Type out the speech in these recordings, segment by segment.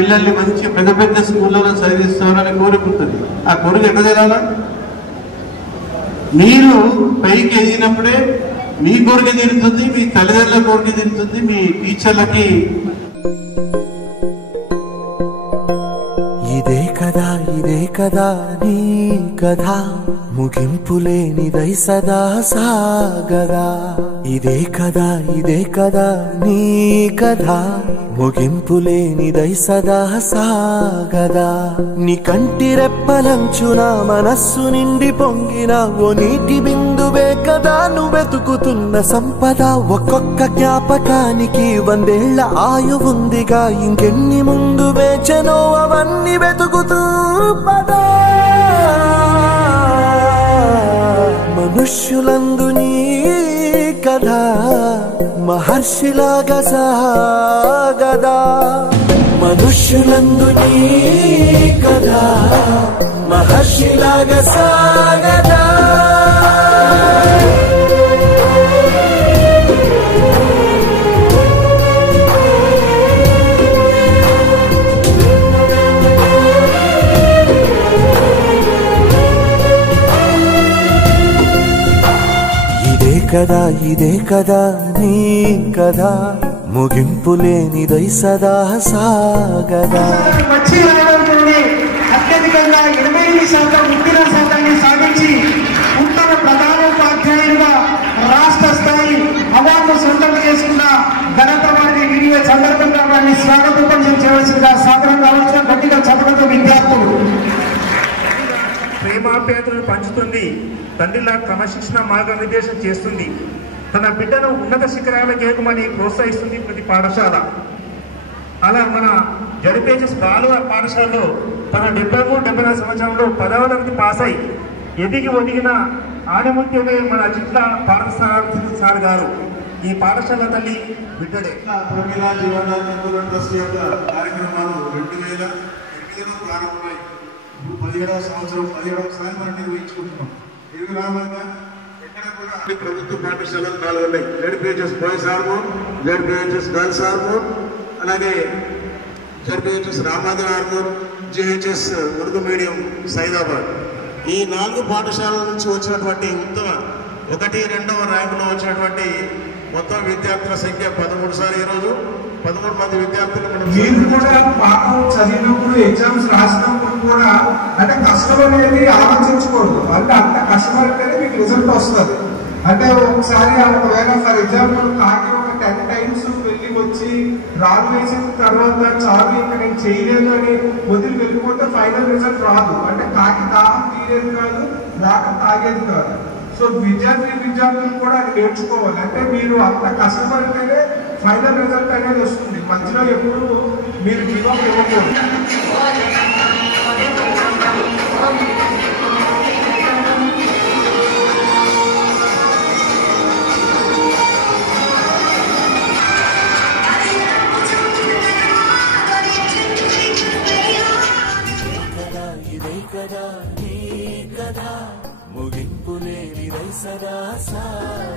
పిల్లల్ని మంచి పెద్ద పెద్ద స్కూళ్ళలో చదివిస్తామని కోరిక ఉంటుంది. ఆ కోరిక ఎట్లా తీరాలా? మీరు పైకి ఎదిగినప్పుడే మీ కోరిక తీరుతుంది, మీ తల్లిదండ్రుల కోరిక తీరుతుంది, మీ టీచర్లకి. ఇదే కదా నీ కథ, ముగింపులేనిదై సదా సాగదా. ఇదే కదా నీ కథ, ముగింపులేనిదై సదా సాగదా. నీ కంటి రెప్పలంచున మనస్సు నిండి పొంగిన ఓ నీటి బిందువే కదా నువ్వెతుకుతున్న సంపద. ఒక్కొక్క జ్ఞాపకానికి 100 ఏళ్ల ఆయువుందిగా, ఇంకెన్ని ముందు వేచనో అవన్నీ వెతుకుతూ పదా. మనుష్యులందు నీ కథ మహర్షిలాగా సాగదా. మనుష్యులందు నీ కథ మహర్షిలాగా సాగదా. ఇదే కదా నీ కథ, ముగింపులేనిదై సదా సాగదా. అత్యధికంగా 28% ఉత్తీర్ణ శాతాన్ని సాధించి ఉత్తర ప్రధానోపాధ్యాయులుగా రాష్ట్ర స్థాయి అవార్డు సొంతం చేసుకున్న ఘనత వారిని వినియోగ సందర్భంగా వారిని స్వాగతోపంచం చేయవలసిందిగా సాధారణంగా వచ్చిన గట్టిగా చప్పలతో విద్యార్థులు. ప్రేమాప్యాయతలను పంచుతుంది, తండ్రిలా క్రమశిక్షణ మార్గనిర్దేశం చేస్తుంది, తన బిడ్డను ఉన్నత శిఖరాలకు ఎగమని ప్రోత్సహిస్తుంది ప్రతి పాఠశాల. అలా మన జడ్పీహెచ్ఎస్ బాలుర పాఠశాలలో తన 73-74 సంవత్సరంలో 10వ తరగతి పాస్ అయి ఎదిగి ఒదిగిన ఆణిముత్యమే మన చిట్ల పాఠశాల సార్ గారు. ఈ పాఠశాల తల్లి బిడ్డడే. ప్రమిళ జీవనానంద ట్రస్ట్ యొక్క కార్యక్రమాలు 2008లో ప్రారంభమై 17వ సంవత్సరం 17వ సారి మనం నిర్వహించుకుంటున్నాం. ఇది రామంగా ఎక్కడ కూడా అన్ని ప్రభుత్వ పాఠశాలలు 4 ఉన్నాయి. ZPHS boys Armoor, ZPHS girls Armoor, అలాగే జడ్పీహెచ్ఎస్ రామాధవ హార్మోన్, జిహెచ్ఎస్ ఉర్దూ మీడియం సైదాబాద్. ఈ 4 పాఠశాలల నుంచి వచ్చినటువంటి ఉత్తమ 1, 2వ ర్యాంకులో వచ్చినటువంటి మొత్తం విద్యార్థుల సంఖ్య 13 సార్. ఈరోజు 13 మంది విద్యార్థులు. మీరు కూడా పాపం చదివినప్పుడు ఎగ్జామ్స్ రాసినప్పుడు కూడా అంటే కష్టం అనేది ఆలోచించకూడదు. అంటే అంత కష్టపడితేనే మీకు రిజల్ట్ వస్తుంది. అంటే ఒకసారి ఒకవేళ ఫర్ ఎగ్జాంపుల్ కాకి ఒక 10 టైమ్స్ వెళ్ళి వచ్చి రాళ్ళు వేసిన తర్వాత చాలు ఇంకా నేను చేయలేదు అని వదిలి వెళ్ళిపోతే ఫైనల్ రిజల్ట్ రాదు. అంటే కాకి దాహం తీరేది కాదు, దాహం తాగేది కాదు. సో విద్యార్థులు కూడా అది నేర్చుకోవాలి. అంటే మీరు అంత కష్టపడితేనే ఫైనల్ రిజల్ట్ అనేది వస్తుంది. మధ్యలో ఎప్పుడు మీరు గివప్ ఇవ్వకూడదు.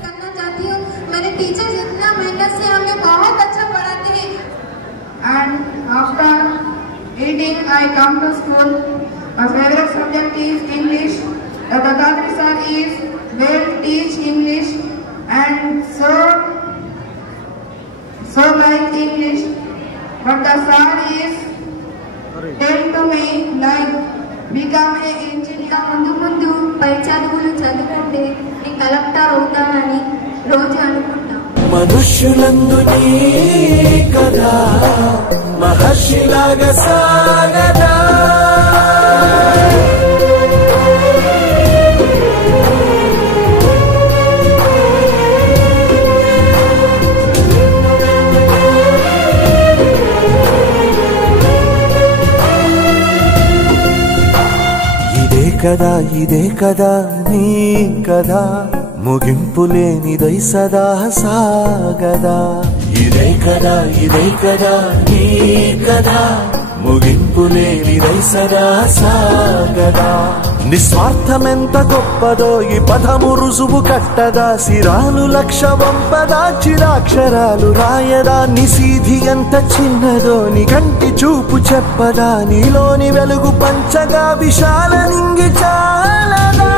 करना चाहती हूँ, मेरे टीचर्स इतना मेहनत से हमें बहुत अच्छा पढ़ाते हैं. And after eating, I come to school. My favorite subject is English. The Dattatri sir is well teach English and so like English. But the sir is tell to me like become a engineer. ముందు పై చదువులు చదువుకుంటే నేను collector అవుతానని రోజు అనుకుంటా. మనుష్యులందు నీ కథ మహర్షిలాగా సాగదా. ఇదే కదా నీ కథ, ముగింపులేనిదై సదా సాగదా. ఇదే కదా నీ కథ, ముగింపులేనిదై సదా సాగదా. నిస్వార్థమెంత గొప్పదో ఈ పదము రుజువు కట్టదా, సిరాలు లక్ష వంపదా, చిరాక్షరాలు రాయదా, నిసీధి ఎంత చిన్నదో నీ కంటి చూపు చెప్పదా, నీలోని వెలుగు పంచగా విశాల నింగి చాలదా.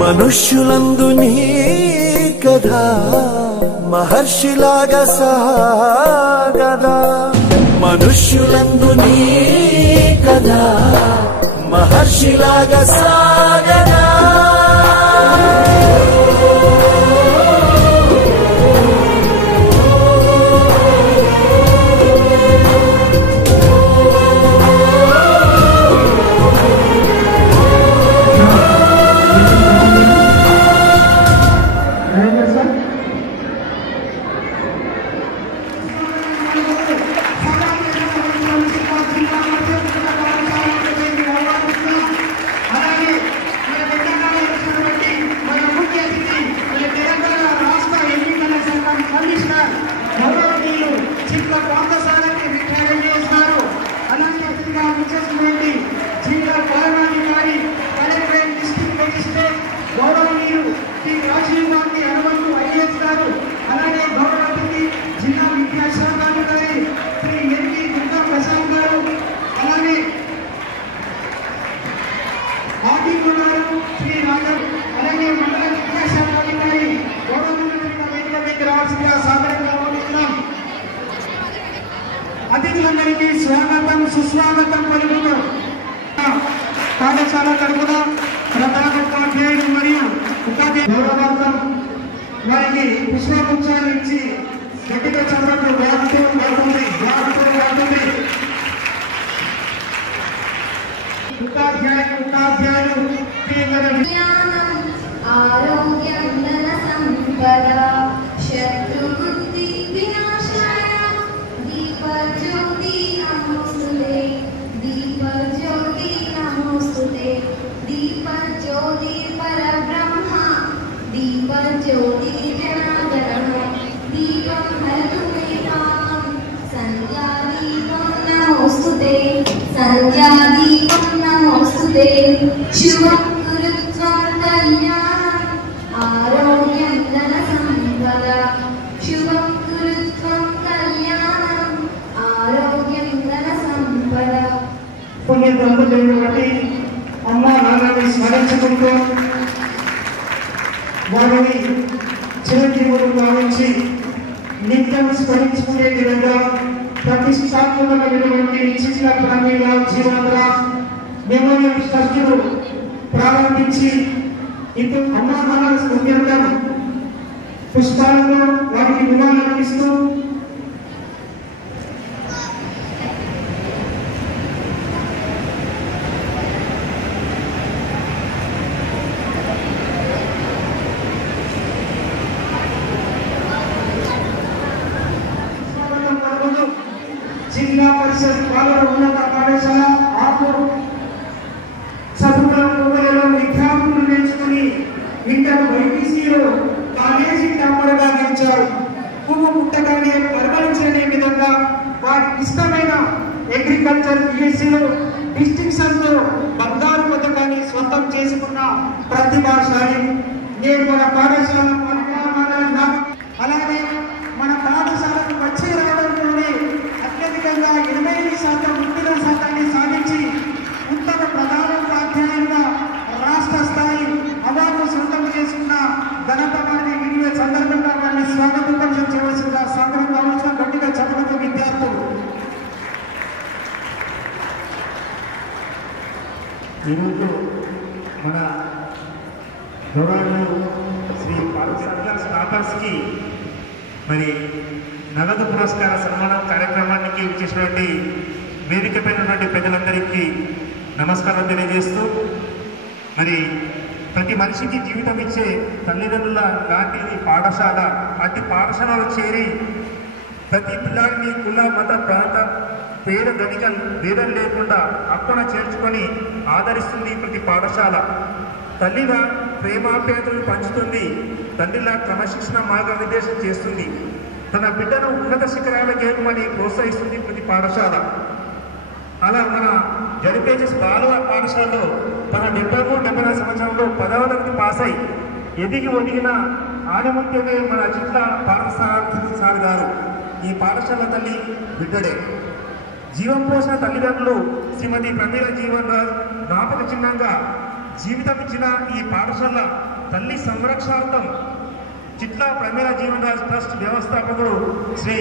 మనుష్యులందు నీ కథ మహర్షిలాగా సాగదా, మనుష్యులందు నీ కథ మహర్షిలాగా సాగదా. అతిథులందరికీ స్వాగతం సుస్వాగతం పలుకుతూ పాఠశాల తరఫున ప్రధాన ఉపాధ్యాయులు మరియు ఉపాధ్యాయులు వారికి పుష్పగుచ్చాలు ఇచ్చి గట్టిగా చదవడం వ్యాప్తి పడుతుంది. ఉపాధ్యాయులు ఆరోగ్యం ధన సంపద శత్రుబుద్ధి వినాశాయ దీపజ్యోతి నమోస్తుతే దీపజ్యోతి నమోస్తుతే దీపజ్యోతి పరబ్రహ్మ దీపజ్యోతి జనార్దన దీపం హరతు మే పాపం సంధ్యాదీపం నమోస్తుతే సంధ్యాదీపం నమోస్తుతే శుభం కురుత్వం కళ్యాణం ఆరోగ్యం ధన సంపద శుభం కురుత్వం కళ్యాణం ఆరోగ్యం ధన సంపద. పుణ్య దంపతులను బట్టి అమ్మ నాన్నని స్మరించుకుంటూ వారిని చిరంజీవులు భావించి నిత్యం స్మరించుకునే విధంగా ప్రతిష్టాత్మకమైనటువంటి చిన్న ప్రమీల జీవనరాజ్ మెమోరియల్ ట్రస్టులు ప్రారంభించి ఇప్పుడు అమ్మా నాన్నల స్మృత్యర్థం పుష్పాలను వారికి నివాళులర్పిస్తూ జిల్లా పరిషత్ బాలుర ఉన్నత పాఠశాల ఆపూర్ చదువులలో విద్యార్థులు నేర్చుకుని ఇంటర్ వైపీసీలో కాలేజీ టాపర్గా నిలిచారు. పువ్వు పుట్టగానే పరిగణించనే విధంగా వారికి ఇష్టమైన అగ్రికల్చర్ బిఎస్సీలో డిస్టింక్షన్తో బంగారు పథకాన్ని సొంతం చేసుకున్న ప్రతిభాశాలి. నేను మన పాఠశాల అలాగే మన పాఠశాలకు వచ్చి రావడంలోనే అత్యధికంగా 85% ఉత్తీర్ణ శాతాన్ని సాధించి ఉత్తమ ప్రధాన ఉపాధ్యాయులుగా రాష్ట్ర స్థాయి అవార్డు సొంతం చేసుకున్న ఘనత వారిని వినియోగ సందర్భంగా వారిని స్వాగతం చేయవలసిందిగా సాగరం కావాల్సిన గట్టిగా చెప్పడంతో విద్యార్థులు. ఈరోజు మన గౌరవులు శ్రీ పాఠశాల టాపర్స్కి మరి నగదు పురస్కార సన్మానం కార్యక్రమానికి వచ్చేసినటువంటి వేదికపైనటువంటి పెద్దలందరికీ నమస్కారం తెలియజేస్తూ, మరి ప్రతి మనిషికి జీవితం ఇచ్చే తల్లిదండ్రుల లాంటిది పాఠశాల. అట్టి పాఠశాలలో చేరి ప్రతి పిల్లాడిని కుల మత ప్రాంత పేద ధనిక భేదం లేకుండా అక్కున చేర్చుకొని ఆదరిస్తుంది ప్రతి పాఠశాల. తల్లిగా ప్రేమాప్యాయతలు పంచుతుంది, తండ్రిలా క్రమశిక్షణ మార్గనిర్దేశం చేస్తుంది, తన బిడ్డను ఉన్నత శిఖరాలకు ఏమని ప్రోత్సహిస్తుంది ప్రతి పాఠశాల. అలా మన జడ్పీహెచ్ఎస్ బాలుర పాఠశాలలో 1973-74 సంవత్సరంలో 10వ తరగతి పాస్ అయి ఎదిగి ఒదిగిన ఆనిముత్యమే మన చిట్ల పార్థసారథి సార్ గారు. ఈ పాఠశాల తల్లి బిడ్డడే. జీవం పోసిన తల్లిదండ్రులు శ్రీమతి ప్రమీల జీవన్ రాజ్ జ్ఞాపక చిహ్నంగా జీవితం ఇచ్చిన ఈ పాఠశాల తల్లి సంరక్షణార్థం చిట్ల ప్రమీల జీవన్ రాజ్ ట్రస్ట్ వ్యవస్థాపకుడు శ్రీ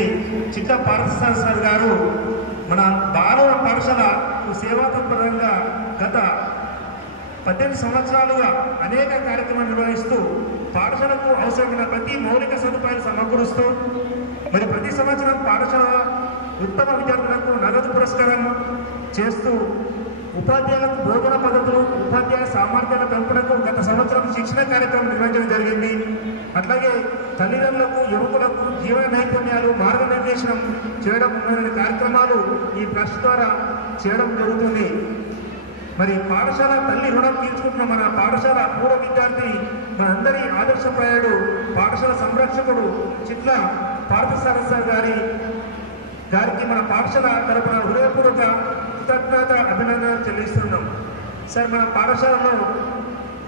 చిట్ల పార్థసారథి సార్ గారు మన బాలుర పాఠశాల సేవా తత్పరంగా గత 18 సంవత్సరాలుగా అనేక కార్యక్రమాలు నిర్వహిస్తూ పాఠశాలకు అవసరమైన ప్రతి మౌలిక సదుపాయాలు సమకూరుస్తూ మరి ప్రతి సంవత్సరం పాఠశాల ఉత్తమ విద్యార్థులకు నగదు పురస్కారం చేస్తూ ఉపాధ్యాయులకు బోధన పద్ధతులు ఉపాధ్యాయ సామర్థ్యాల పెంపునకు గత సంవత్సరం శిక్షణ కార్యక్రమం నిర్వహించడం జరిగింది. అట్లాగే తల్లిదండ్రులకు యువకులకు జీవన నైపుణ్యాలు మార్గనిర్దేశనం చేయడం మొదలైన కార్యక్రమాలు ఈ ట్రస్ట్ ద్వారా చేయడం జరుగుతుంది. మరి పాఠశాల తల్లి రుణం తీర్చుకుంటున్న మన పాఠశాల పూర్వ విద్యార్థి మనందరి ఆదర్శప్రాయుడు పాఠశాల సంరక్షకుడు చిట్ల పార్థసారథి సార్ గారికి మన పాఠశాల తరపున హృదయపూర్వక కృతజ్ఞత అభినందనలు చెల్లిస్తున్నాం. సార్ మన పాఠశాలలో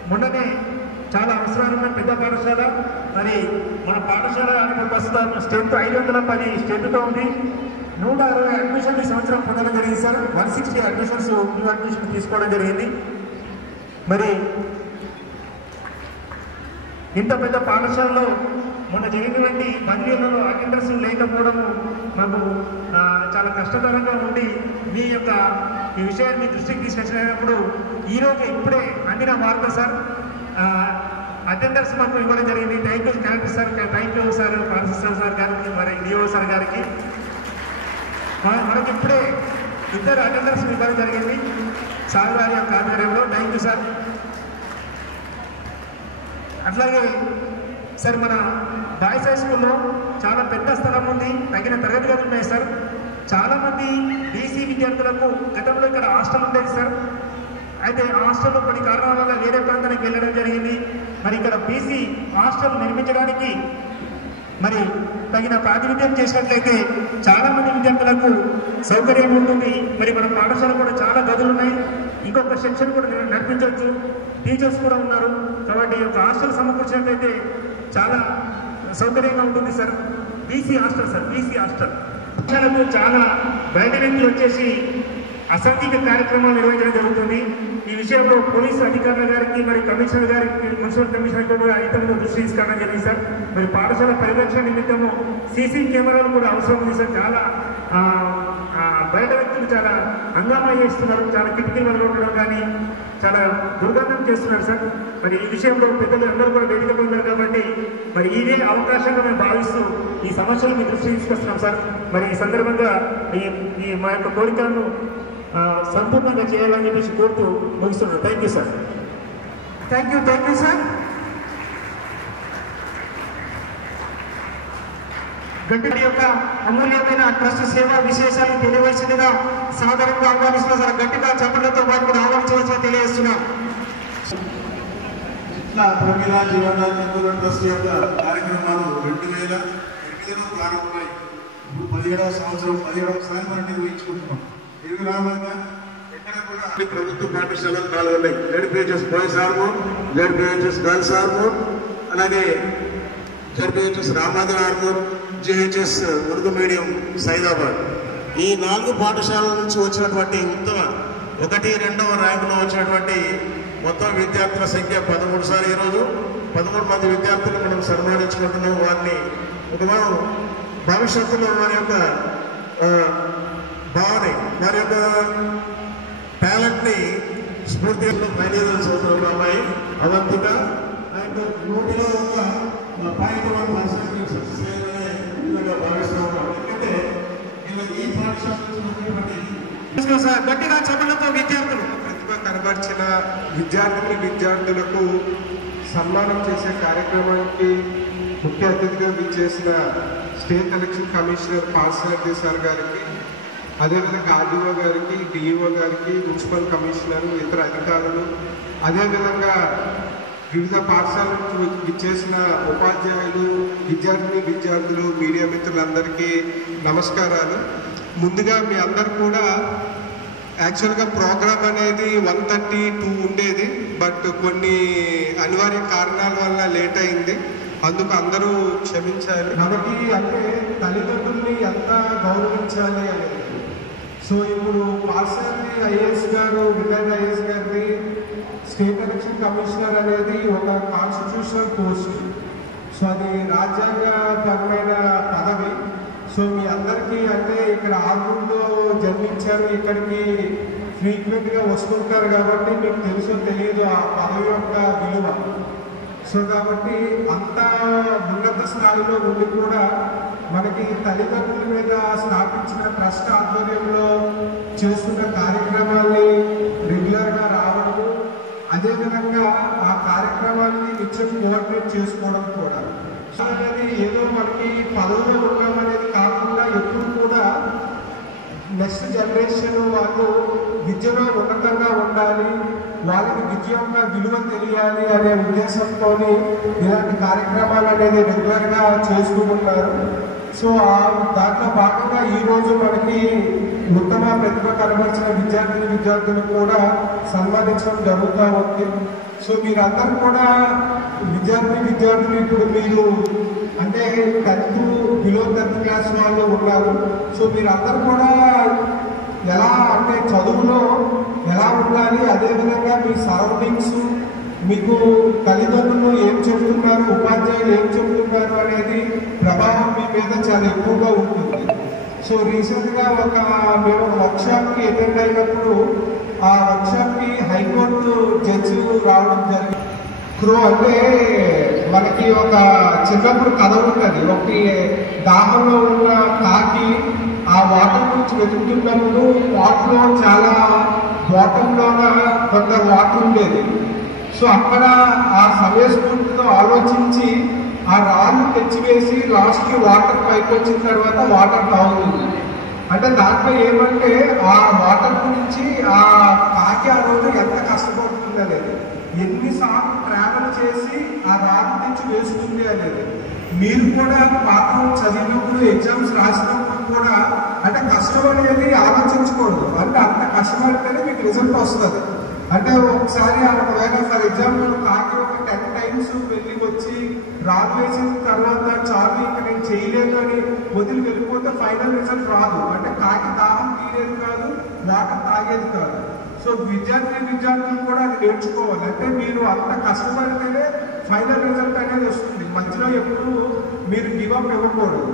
మొన్ననే చాలా అవసరమైన పెద్ద పాఠశాల. మరి మన పాఠశాల ప్రస్తుతం స్ట్రెంత్ 510 స్ట్రెంత్తో ఉంది. 160 అడ్మిషన్లు ఈ సంవత్సరం పొందడం జరిగింది సార్. 160 అడ్మిషన్స్ న్యూ అడ్మిషన్ తీసుకోవడం జరిగింది. మరి ఇంత పెద్ద పాఠశాలలో మొన్న జరిగినటువంటి బదిలీలలో అటెండర్స్ లేకపోవడము మాకు చాలా కష్టతరంగా ఉండి మీ యొక్క ఈ విషయాన్ని మీ దృష్టికి తీసుకొచ్చినప్పుడు ఈరోజు ఇప్పుడే అందిన వార్త సార్. అటెండర్స్ మాకు ఇవ్వడం జరిగింది. Thank you collector sir, thank you sir Parthasarathy sir గారికి, మరి డిఓ సార్ గారికి. మనకి ఇప్పుడే 2 అటెండర్స్ ఇవ్వడం జరిగింది సార్ గారి యొక్క ఆధ్వర్యంలో. Thank you sir. అట్లాగే సార్ మన బాయ్స్ హై స్కూల్లో చాలా పెద్ద స్థలం ఉంది, తగిన తరగతి గదులు ఉన్నాయి సార్. చాలామంది బీసీ విద్యార్థులకు గతంలో ఇక్కడ హాస్టల్ ఉండేది సార్. అయితే హాస్టల్లో కొన్ని కారణాల వల్ల వేరే ప్రాంతానికి వెళ్ళడం జరిగింది. మరి ఇక్కడ బీసీ హాస్టల్ నిర్మించడానికి మరి తగిన ప్రాతినిధ్యం చేసినట్లయితే చాలా మంది విద్యార్థులకు సౌకర్యం ఉంటుంది. మరి మన పాఠశాల కూడా చాలా గదులు ఉన్నాయి, ఇంకొక సెక్షన్ కూడా నడిపించవచ్చు, టీచర్స్ కూడా ఉన్నారు. కాబట్టి ఒక హాస్టల్ సమకూర్చినట్లయితే చాలా సౌకర్యంగా ఉంటుంది sir. BC hostel sir, BC hostel పాఠశాలకు చాలా బయట వ్యక్తులు వచ్చేసి అసాంఘిక కార్యక్రమాలు నిర్వహించడం జరుగుతుంది. ఈ విషయంలో పోలీసు అధికారుల గారికి మరి కమిషనర్ గారికి, మున్సిపల్ కమిషనర్ కూడా ఇతరులు దృష్టి తీసుకోవడం జరిగింది సార్. మరి పాఠశాల పరిరక్షణ నిమిత్తము సీసీ కెమెరాలు కూడా అవసరం ఉంది సార్. చాలా బయట వ్యక్తులు చాలా హంగామా చేస్తున్నారు, చాలా కిటికీలు వల్ల ఉండడం కానీ చాలా దుర్గంధం చేస్తున్నారు సార్. మరి ఈ విషయంలో పెద్దలు అందరూ కూడా వేదికగా ఉన్నారు కాబట్టి మరి ఇదే అవకాశంగా మేము భావిస్తూ ఈ సమస్యలు మీ దృష్టి తీసుకొస్తున్నాం సార్. మరి ఈ సందర్భంగా ఈ మా యొక్క కోరికలను సంపూర్ణంగా చేయాలని చెప్పేసి కోరుతూ ముగిస్తున్నాను. Thank you sir. Thank you sir. గంటల యొక్క అమూల్యమైన ట్రస్ట్ సేవా విశేషాలను తెలియవలసిందిగా సాధారణంగా ఆహ్వానిస్తున్న సార్. గట్టిగా చప్పట్లతో వారికి ఆహ్వానించవలసిన తెలియజేస్తున్నాం. ఇట్లా ప్రమీల జీవన్ రాజ్ ట్రస్ట్ యొక్క కార్యక్రమాలు 2008లో ప్రారంభమై ఇప్పుడు 17వ సంవత్సరం 17వ మనం నిర్వహించుకుంటున్నాం. ఇది రామంగా ఎక్కడ కూడా అన్ని ప్రభుత్వ పాఠశాలలు 4 ఉన్నాయి. ZPHS boys Armoor, ZPHS girls Armoor, అలాగే ZPHS Ramadhar Armoor, GHS Urdu medium Saidabad. ఈ 4 పాఠశాలల నుంచి వచ్చినటువంటి ఉత్తమ 1, 2వ ర్యాంకులో వచ్చినటువంటి మొత్తం విద్యార్థుల సంఖ్య 13 సార్. ఈరోజు 13 మంది విద్యార్థులు మనం సన్మానించుకుంటున్నాం. వారిని మనం భవిష్యత్తులో వారి యొక్క భావని, వారి యొక్క టాలెంట్ని స్ఫూర్తిలో బయలుదేరి చదువుతున్న అమ్మాయి అవంతిక. అండ్ 101% సక్సెస్ అయ్యారనే విధంగా భావిస్తూ ఉన్నాం. ఎందుకంటే ఈ పాఠశాల గట్టిగా చదువులతో విద్యార్థులు ప్రతిభ కనబర్చిన విద్యార్థులకు సన్మానం చేసే కార్యక్రమానికి ముఖ్య అతిథిగా విచ్చేసిన state election commissioner Parthasarathy sir గారికి, అదేవిధంగా ఆర్డీఓ గారికి, డిఈఓ గారికి, మున్సిపల్ కమిషనర్, ఇతర అధికారులు, అదేవిధంగా వివిధ పాఠశాలకు విచ్చేసిన ఉపాధ్యాయులు, విద్యార్థులు, మీడియా మిత్రులందరికీ నమస్కారాలు. ముందుగా మీ అందరూ కూడా యాక్చువల్గా ప్రోగ్రామ్ అనేది 1:32 ఉండేది, బట్ కొన్ని అనివార్య కారణాల వల్ల లేట్ అయింది. అందుకు అందరూ క్షమించాలి. కాబట్టి అంటే తల్లిదండ్రుల్ని ఎంత గౌరవించాలి అనేది. సో ఇప్పుడు పార్సాలి ఐఏఎస్ గారు, రిటైర్డ్ ఐఏఎస్ గారిని స్టేట్ ఎలక్షన్ కమిషనర్ అనేది ఒక కాన్స్టిట్యూషనల్ పోస్ట్. సో అది రాజ్యాంగపరమైన పదవి. సో మీ అందరికీ అంటే ఇక్కడ ఆర్మూర్లో జన్మించారు, ఇక్కడికి ఫ్రీక్వెంట్గా వస్తుంటారు కాబట్టి మీకు తెలుసో తెలియదు ఆ పదవి యొక్క విలువ. సో కాబట్టి అంత ఉన్నత స్థాయిలో ఉండి కూడా మనకి తల్లిదండ్రుల మీద స్థాపించిన ట్రస్ట్ ఆధ్వర్యంలో చేస్తున్న కార్యక్రమాల్ని రెగ్యులర్గా రావడము, అదేవిధంగా ఆ కార్యక్రమాన్ని నిత్యం కోఆర్డినేట్ చేసుకోవడం కూడా. సో అనేది ఏదో మనకి పదవిలో ఉన్నామనేది కాకుండా ఎప్పుడు కూడా నెక్స్ట్ జనరేషన్ వాళ్ళు విద్యలో ఉన్నతంగా ఉండాలి, వాళ్ళకి విద్య యొక్క విలువ తెలియాలి అనే ఉద్దేశంతో ఇలాంటి కార్యక్రమాలు అనేది రెగ్యులర్గా చేస్తూ ఉంటారు. సో దాంట్లో భాగంగా ఈరోజు మనకి ఉత్తమ ప్రతిభ కనబరిచిన విద్యార్థులు కూడా సన్మానించడం జరుగుతూ ఉంది. సో మీరందరూ కూడా విద్యార్థులు ఇప్పుడు మీరు అంటే 10th బిలో 10th క్లాస్ వాళ్ళు ఉన్నారు. సో మీరందరూ కూడా ఎలా అంటే చదువులో ఎలా ఉండాలి, అదేవిధంగా మీ సరౌండింగ్స్, మీకు తల్లిదండ్రులు ఏం చెప్తున్నారు, ఉపాధ్యాయులు ఏం చెప్తున్నారు అనేది ప్రభావం మీ మీద చాలా ఎక్కువగా ఉంటుంది. సో రీసెంట్గా మేము వర్క్షాప్కి అటెండ్ అయినప్పుడు ఆ వర్క్షాప్కి హైకోర్టు జడ్జి రావడం జరిగింది. క్రో అంటే మనకి ఒక చిన్నప్పుడు కథ ఉంటుంది, ఒక దాహంలో ఉన్న కాకి ఆ వాటర్ నుంచి వెతుకుతున్నప్పుడు వాటర్లో చాలా బాటంలోన కొంత వాటర్ ఉండేది. సో అక్కడ ఆ సమయస్ఫూర్తితో ఆలోచించి ఆ రాళ్ళు తెచ్చివేసి లాస్ట్కి వాటర్ పైకి వచ్చిన తర్వాత వాటర్ తాగుతుంది. అంటే దాంట్లో ఏమంటే ఆ వాటర్ గురించి ఆ కాకి ఆ రోజు ఎంత కష్టపడుతుంది అనేది, ఎన్నిసార్లు ట్రావెల్ చేసి ఆ రాళ్ళు తెచ్చి వేస్తుంది అనేది. మీరు కూడా పాఠం చదివినప్పుడు ఎగ్జామ్స్ రాసినప్పుడు కూడా అంటే కష్టం అనేది ఆలోచించకూడదు. అంటే అంత కష్టపడితేనే మీకు రిజల్ట్ వస్తుంది. అంటే ఒకసారి ఒకవేళ ఫర్ ఎగ్జాంపుల్ కాకి ఒక 10 times వెళ్ళి వచ్చి రాళ్ళు వేసిన తర్వాత చాలు ఇంకా నేను చేయలేదు అని వదిలి వెళ్ళిపోతే ఫైనల్ రిజల్ట్ రాదు. అంటే కాకి దాహం తీరేది కాదు, వాటర్ తాగేది కాదు. సో విద్యార్థులు కూడా అది నేర్చుకోవాలి. అంటే మీరు అంత కష్టపడితేనే ఫైనల్ రిజల్ట్ అనేది వస్తుంది. మధ్యలో ఎప్పుడు మీరు గివప్ ఇవ్వకూడదు.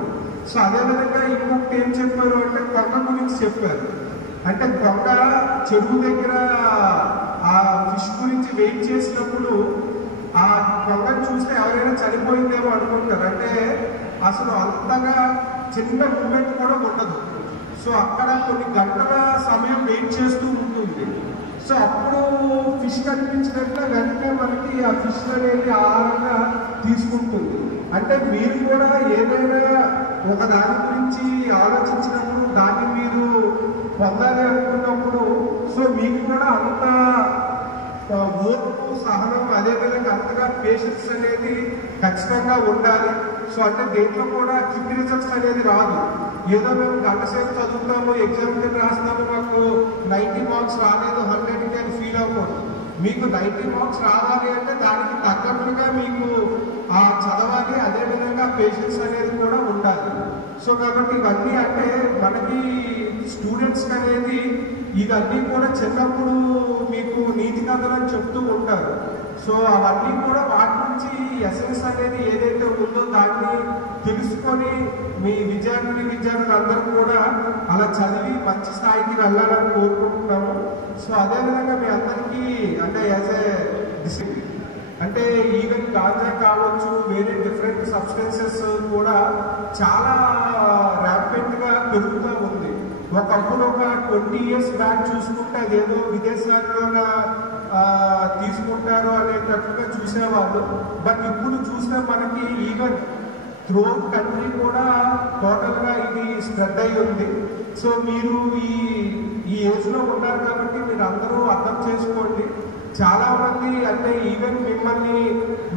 సో అదేవిధంగా ఇంకొకటి ఏం చెప్పారు అంటే కొంగ గురించి చెప్పారు. అంటే కొంగ చెరువు దగ్గర ఆ ఫిష్ గురించి వెయిట్ చేసినప్పుడు ఆ కొంగను చూస్తే ఎవరైనా చనిపోయిందేమో అనుకుంటారు. అంటే అసలు అంతగా చిన్న మూమెంట్ కూడా ఉండదు. సో అక్కడ కొన్ని గంటల సమయం వెయిట్ చేస్తూ ఉంటుంది. సో అప్పుడు ఫిష్ కనిపించినట్ల వెంటనే మనకి ఆ ఫిష్ అనేది ఆహారంగా తీసుకుంటుంది. అంటే మీరు కూడా ఏదైనా ఒక దాని గురించి ఆలోచించినప్పుడు దాన్ని మీరు పొందాలి అనుకున్నప్పుడు సో మీకు కూడా అంత ఓర్పు, సహనం, అదేవిధంగా అంతగా పేషెన్స్ అనేది ఖచ్చితంగా ఉండాలి. సో అంటే దేంట్లో కూడా క్విక్ రిజల్ట్స్ అనేది రాదు. ఏదో మేము గంట సేపు చదువుతాము, ఎగ్జామ్ రాస్తాము, మాకు 90 మార్క్స్ రాలేదు 100కి అని ఫీల్ అవ్వకూడదు. మీకు 90 మార్క్స్ రావాలి అంటే దానికి తగ్గట్టుగా మీకు చదవాలి, అదేవిధంగా పేషెన్స్ అనేది కూడా ఉండాలి. సో కాబట్టి ఇవన్నీ అంటే మనకి స్టూడెంట్స్కి అనేది ఇవన్నీ కూడా చిన్నప్పుడు మీకు నీతి కథలు అని చెప్తూ ఉంటారు. సో అవన్నీ కూడా వాటి నుంచి ఎసెన్స్ అనేది ఏదైతే ఉందో దాన్ని తెలుసుకొని మీ విద్యార్థులందరూ కూడా అలా చదివి మంచి స్థాయికి వెళ్ళాలని కోరుకుంటున్నాము. సో అదేవిధంగా మీ అందరికీ అంటే యాజ్ ఏ డిసిప్లిన్ అంటే ఈవెన్ గాంజా కావచ్చు, వేరే డిఫరెంట్ సబ్స్టెన్సెస్ కూడా చాలా ర్యాపెంట్గా పెరుగుతూ ఉంది. ఒకప్పుడు ఒక 20 years బ్యాక్ చూసుకుంటే అదేదో విదేశాల్లో తీసుకుంటారు అనేటట్టుగా చూసేవాళ్ళు. బట్ ఇప్పుడు చూస్తే మనకి ఈవెన్ త్రూఅవుట్ కంట్రీ కూడా టోటల్గా ఇది స్ప్రెడ్ అయి ఉంది. సో మీరు ఈ ఏజ్లో ఉన్నారు కాబట్టి మీరు అందరూ అర్థం చేసుకోండి. చాలామంది అంటే ఈవెన్ మిమ్మల్ని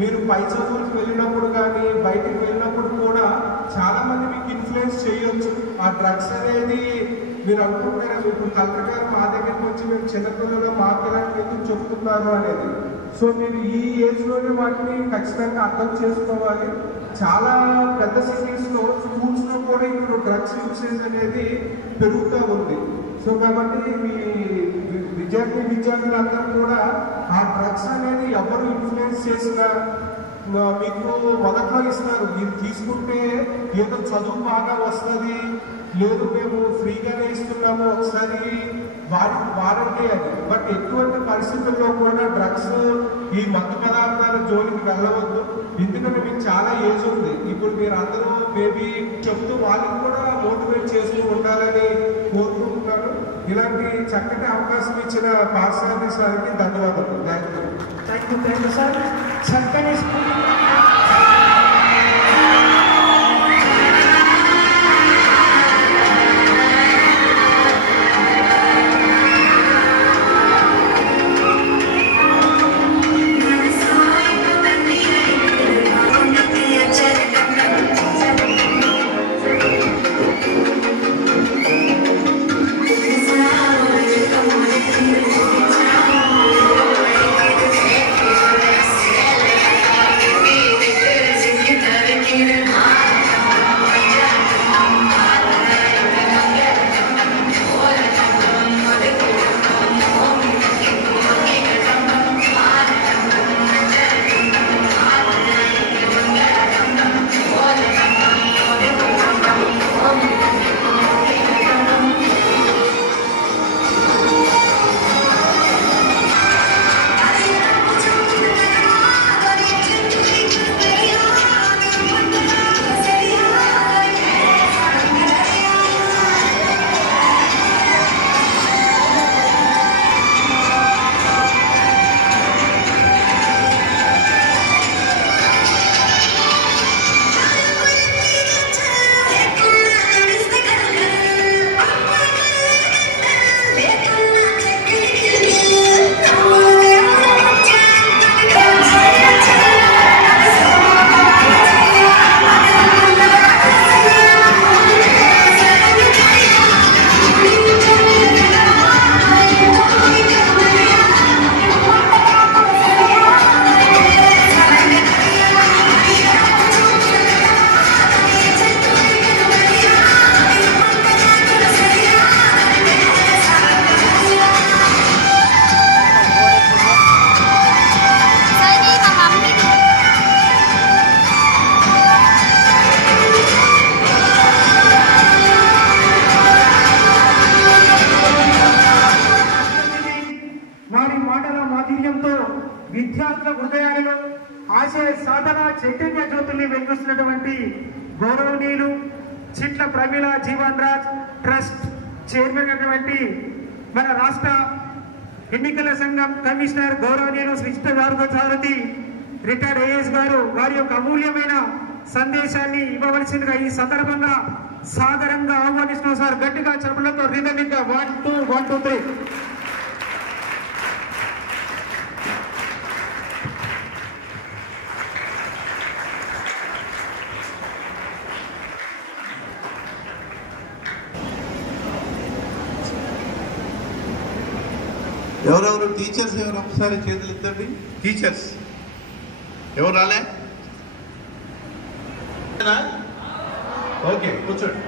మీరు పై చదువులకు వెళ్ళినప్పుడు కానీ బయటికి వెళ్ళినప్పుడు కూడా చాలామంది మీకు ఇన్ఫ్లుయెన్స్ చేయొచ్చు. ఆ డ్రగ్స్ అనేది మీరు అనుకుంటారు ఇప్పుడు కలెక్టర్ గారు మా దగ్గరికి వచ్చి మేము చిన్నపిల్లలు మా పిల్లలకి ఎందుకు చెప్తున్నారు అనేది. సో మీరు ఈ ఏజ్లోనే వాటిని ఖచ్చితంగా అర్థం చేసుకోవాలి. చాలా పెద్ద సిటీస్లో స్కూల్స్లో కూడా ఇప్పుడు డ్రగ్స్ యూసేజ్ అనేది పెరుగుతూ ఉంది. సో కాబట్టి మీ విద్యార్థులందరూ కూడా ఆ డ్రగ్స్ అనేది ఎవరు ఇన్ఫ్లుయెన్స్ చేసినా మీకు మొదట్లో ఇస్తారు, మీరు తీసుకుంటే ఏదో చదువు బాగా వస్తుంది, లేదు మేము ఫ్రీగానే ఇస్తున్నాము ఒకసారి వారంటీ అని. బట్ ఎటువంటి పరిస్థితుల్లో కూడా డ్రగ్స్ ఈ మత్తు పదార్థాల జోలికి వెళ్ళవద్దు. ఎందుకంటే మీకు చాలా ఏజ్ ఉంది. ఇప్పుడు మీరు అందరూ మేబీ చెప్తూ వాళ్ళకి కూడా మోటివేట్ చేస్తూ ఉండాలని కోరుకుంటున్నాను. ఇలాంటి చక్కటి అవకాశం ఇచ్చిన పాఠశాల సార్కి ధన్యవాదాలు. Thank you sir. చక్కని విద్యార్థుల హృదయాలలో ఆశయ సాధన చైతన్య జ్యోతుల్ని వెలిగిస్తున్నటువంటి గౌరవనీయులు చిట్ల ప్రమీల జీవన్ రాజ్ ట్రస్ట్ చైర్మన్ అయినటువంటి మన రాష్ట్ర ఎన్నికల సంఘం కమిషనర్ గౌరవనీయులు శ్రీష్ట సారథి రిటైర్డ్ ఏఎస్ గారు వారి యొక్క అమూల్యమైన సందేశాన్ని ఇవ్వవలసిందిగా ఈ సందర్భంగా సాదరంగా ఆహ్వానిస్తున్నాం సార్. గట్టిగా చప్పట్లతో రిధమిక్గా 1 2 1 2 3. ఎవరెవరు టీచర్స్ ఎవరు ఒకసారి చేతులు ఎత్తండి. టీచర్స్ ఎవరు రాలే? ఓకే కూర్చోండి.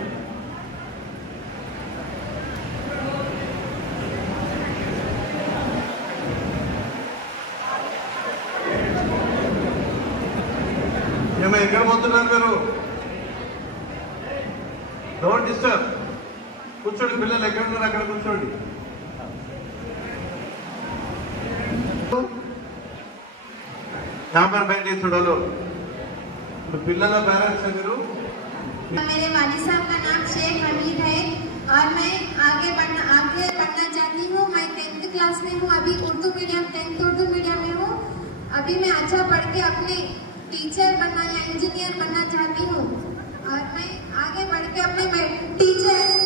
ఏమో ఎక్కడ పోతున్నారు మీరు? Don't disturb. కూర్చోండి, పిల్లలు ఎక్కడ ఉన్నారు అక్కడ కూర్చోండి. यहाँ पर बैठे थोड़ा लोग तो पिल्ला पेरेंट्स है मेरे। मेरे वालिद साहब का नाम शेख हमीद है और मैं आगे पढ़ना चाहती हूँ। मैं 10th क्लास में हूँ, अभी 10th उर्दू मीडियम में हूँ। अभी मैं अच्छा पढ़ के अपने टीचर बनना या इंजीनियर बनना चाहती हूँ और मैं आगे बढ़ के अपने मेरे टीचर्स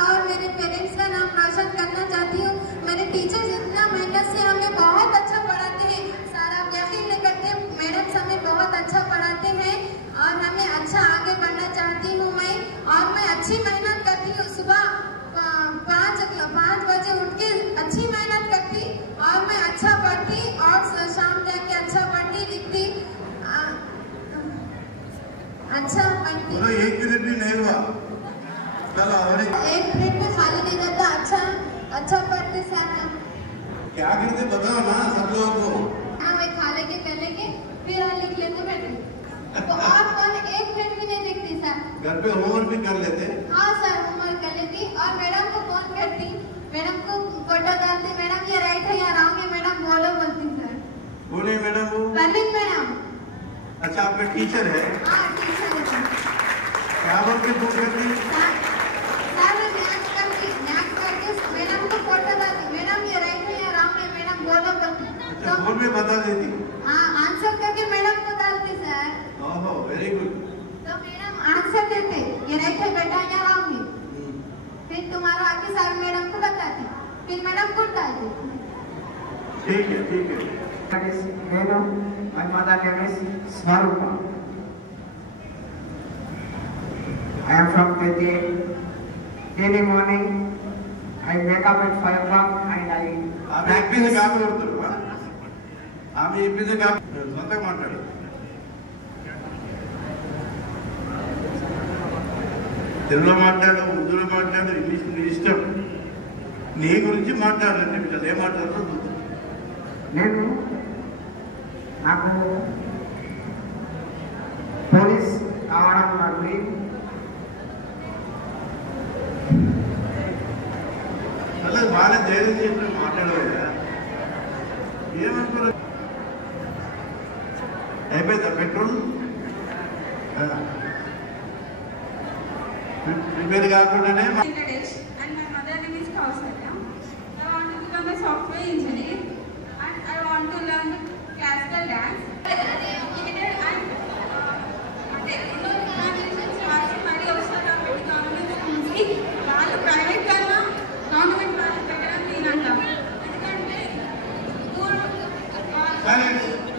और मेरे पेरेंट्स का नाम रोशन करना चाहती हूँ। मेरे टीचर्स इतना मेहनत से हमें बहुत अच्छा पढ़ाते हैं सर, आप यकीन नहीं करते, मैडम हमें बहुत अच्छा पढ़ाते हैं और हमें अच्छा आगे बढ़ना चाहती हूँ मैं, और मैं अच्छी मेहनत करती हूँ। सुबह 5 बजे उठ के अच्छी मेहनत करती और मैं अच्छा पढ़ती और शाम जाके अच्छा पढ़ती लिखती, अच्छा पढ़ती। एक मिनट भी नहीं हुआ, चलो एक मिनट में खाली नहीं रहता। अच्छा पढ़ते सर। क्या करते बताओ ना सब लोगों को। हाँ, मैं खा लेके कर लेके फिर लिख लेते बैठे तो और कौन एक मिनट भी नहीं देखती सर। घर पे होमवर्क भी कर लेते? हाँ सर, होमवर्क कर लेती और मैडम को फोन करती, मैडम को फोटो डालती, मैडम ये राइट है या रॉन्ग है, मैडम बोलो बोलती सर। कौन है मैडम वो? परवीन मैडम। अच्छा, आपका टीचर है? हाँ टीचर है सर। क्या बोल के दूर करती? सर मैं मैथ्स करके मैडम को फोटो डालती, मैडम ये राइट है या रॉन्ग है, मैडम बोलो बोलती। अच्छा, फोन में बता देती? हाँ, आंसर करके मैडम को डालती सर। ओहो, वेरी गुड। तो मैडम आंसर देते ये राइट है बेटा या रॉन्ग है, फिर तुम्हारा आके सर मैडम को बताती, फिर मैडम को डालती। ठीक है ठीक है। Madam, my mother name is Swarupa. I am from Tete. Daily morning, I wake up at 5 o'clock and I practice. ఆమె చెప్పింది కాదు, సొంతంగా మాట్లాడు. తెలుగులో మాట్లాడు, ఉర్దూలో మాట్లాడు, ఇంగ్లీష్ నీ ఇష్టం. నీ గురించి మాట్లాడాలంటే మీకు అదే మాట్లాడుతూ నేను నాకు పోలీస్ కావడం నా డ్రీమ్. అలా బాగా ధైర్యం చేసి మాట్లాడవా? ఏమనుకోరు? అయిపోయిందా పెట్రోల్? ప్రిపేర్ కాకుండానే and my mother name is Kausalya. I want to become a software engineer and I want to learn classical dance. వాళ్ళు ప్రైవేట్ కన్నా గవర్నమెంట్ వాళ్ళు పెట్టడం నేనంటాం. ఎందుకంటే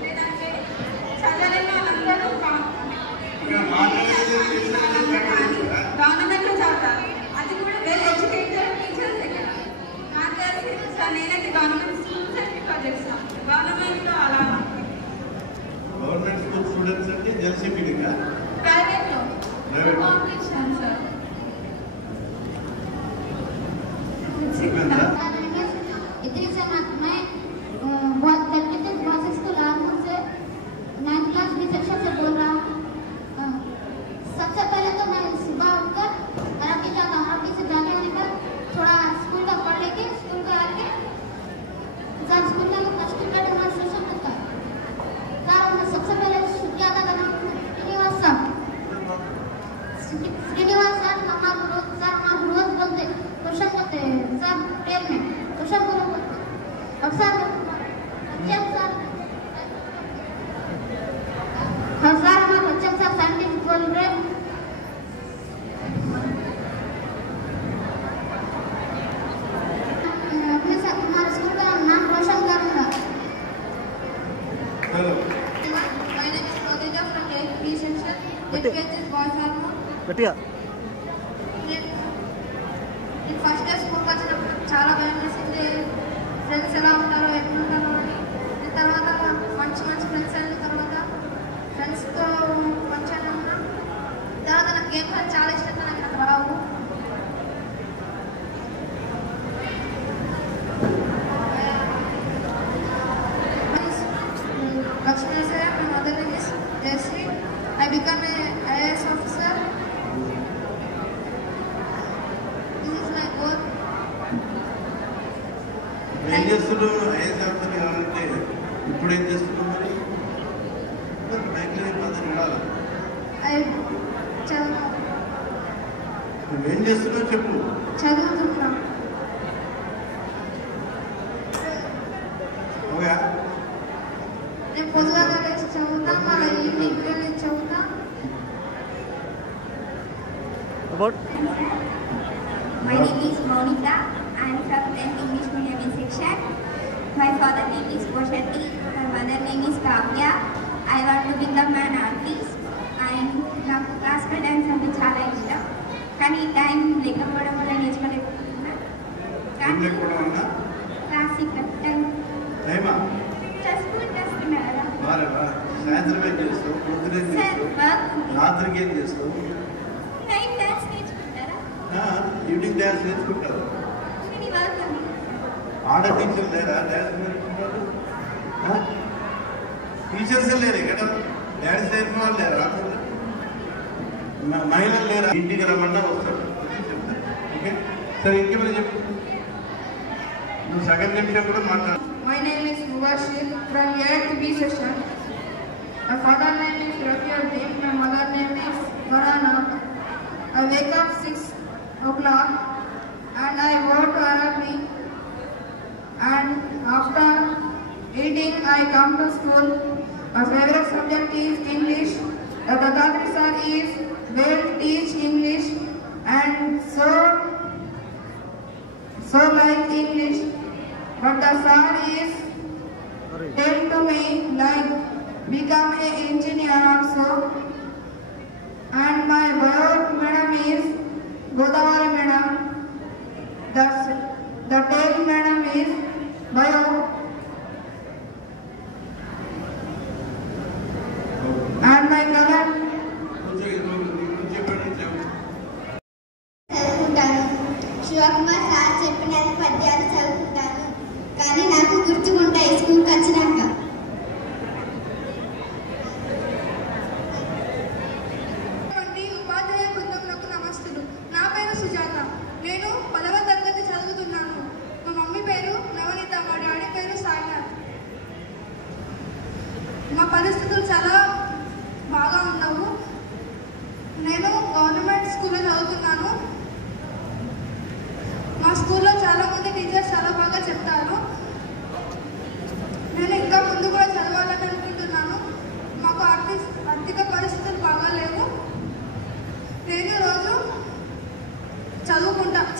లేదంటే చదవలేని వాళ్ళందరూ గవర్నమెంట్ లో చదువుతారు, అది కూడా వెల్ ఎడ్యుకేటెడ్ టీచర్స్ దగ్గర. నాకు తెలిసి నేనైతే గవర్నమెంట్ స్కూల్స్ ప్రిఫర్ చేస్తాను. గవర్నమెంట్ లో అలా గవర్నమెంట్ స్కూల్ స్టూడెంట్స్ అంటే జెల్సీపీడీ ప్రైవేట్ లో కాంపిటీషన్ సార్. मैं बहुत करके थे प्रोसेस को लागू से 9th क्लास बी सेक्शन से बोल रहा हूँ। सबसे पहले तो मैं सुबह उठकर अरबी जाता हूँ, अरबी से जाने होने पर थोड़ा स्कूल का पढ़ लेके स्कूल का आके जब स्कूल में फर्स्ट पीरियड हमारा सेशन होता है तब मैं सबसे पहले शुक्रिया अदा करना श्रीनिवास सर हमारे रोज बोलते क्वेश्चन करते सर प्रेयर में क्वेश्चन करो अब सर हमारे बच्चे सर साइंटिफिक बोल रहे अपने साथ हमारे स्कूल का नाम रोशन करूंगा। My name is Rodija from JP section. JPHS boys are గట్టిగా నేను ఫస్ట్ డే స్కూల్కి వచ్చినప్పుడు చాలా భయం వేసింది, ఫ్రెండ్స్ ఎలా ఉంటారో ఎట్లుంటారో అని. తర్వాత మంచి ఫ్రెండ్స్ అయిన తర్వాత ఫ్రెండ్స్తో మంచిగానే ఉన్నా. తర్వాత నాకు గేమ్స్ అంటే చాలా ఇష్టం, నాకు రావు. Lakshminarayan, my mother name is Jayashree. I become a IAS officer. This is my goal. ఏం చేస్తున్నావు? ఐఏఎస్ ఆఫీసర్ కావాలంటే ఇప్పుడు ఏం చేస్తున్నావు? మరి బైక్లో ఇబ్బంది ఉండాలి. నువ్వేం చేస్తున్నావు చెప్పు. చదువుతున్నా. ఓకే, నేను పొద్దుగా లేచి చదువుతా, మళ్ళీ ఈవినింగ్ వెళ్ళి చదువుతా. About My name is Monica. I am from 10th English Medium section. My father name is Koshati. My mother name is Kavya. I want to become an artist. And నాకు classical dance అంటే చాలా ఇష్టం. కానీ time లేకపోవడం వల్ల నేర్చుకోలేకపోతున్నా. కానీ classic time స్కూల్కి వస్తున్నా కదా. సాయంత్రం ఏం చేస్తావు? పొద్దున ఏం చేస్తావు? రాత్రికి ఏం చేస్తావు? నైట్ డాన్స్ నేర్చుకుంటారా? ఈవినింగ్ డాన్స్ నేర్చుకుంటారు. ఆడ టీచర్ లేరా డాన్స్ నేర్చుకుంటారు? టీచర్స్ లేరు ఇక్కడ డాన్స్ నేర్పే వాళ్ళు లేరా? మహిళలు లేరా? ఇంటికి రమ్మన్నా వస్తాడు చెప్తారు. ఓకే సరే ఇంకేమైనా చెప్పు. నువ్వు సెకండ్ నిమిషం కూడా మాట్లాడు. My name is Mubashir from 8th B section. My father name is Rafiuddin. My mother name is Farhana. I wake up 6 o'clock and I go to Arabic. And after eating, I come to school. My favorite subject is English. The Tatari sir is well teach English and so like English. But the sir is tell to me like become an engineer also. And my bio madam is Godavari madam. The tail madam is bio. And my color. Shivakumar sir చెప్పిన పద్యాలు చదువుకుంటాను. కానీ నాకు గుర్తుకుంటాయి స్కూల్కి వచ్చినాక. ఉపాధ్యాయ బృందములకు నమస్తులు. నా పేరు సుజాత. నేను 10వ తరగతి చదువుతున్నాను. మా మమ్మీ పేరు నవనీత, మా డాడీ పేరు సాయినాథ్. మా పరిస్థితులు చాలా బాగా ఉన్నాము. నేను గవర్నమెంట్ స్కూల్లో చదువుతున్నాను. మా స్కూల్లో చాలా మంది టీచర్స్ చాలా బాగా చెప్తారు. నేను ఇంకా ముందు కూడా చదవాలని అనుకుంటున్నాను. మాకు ఆర్థిక పరిస్థితులు బాగాలేవు. నేను రోజు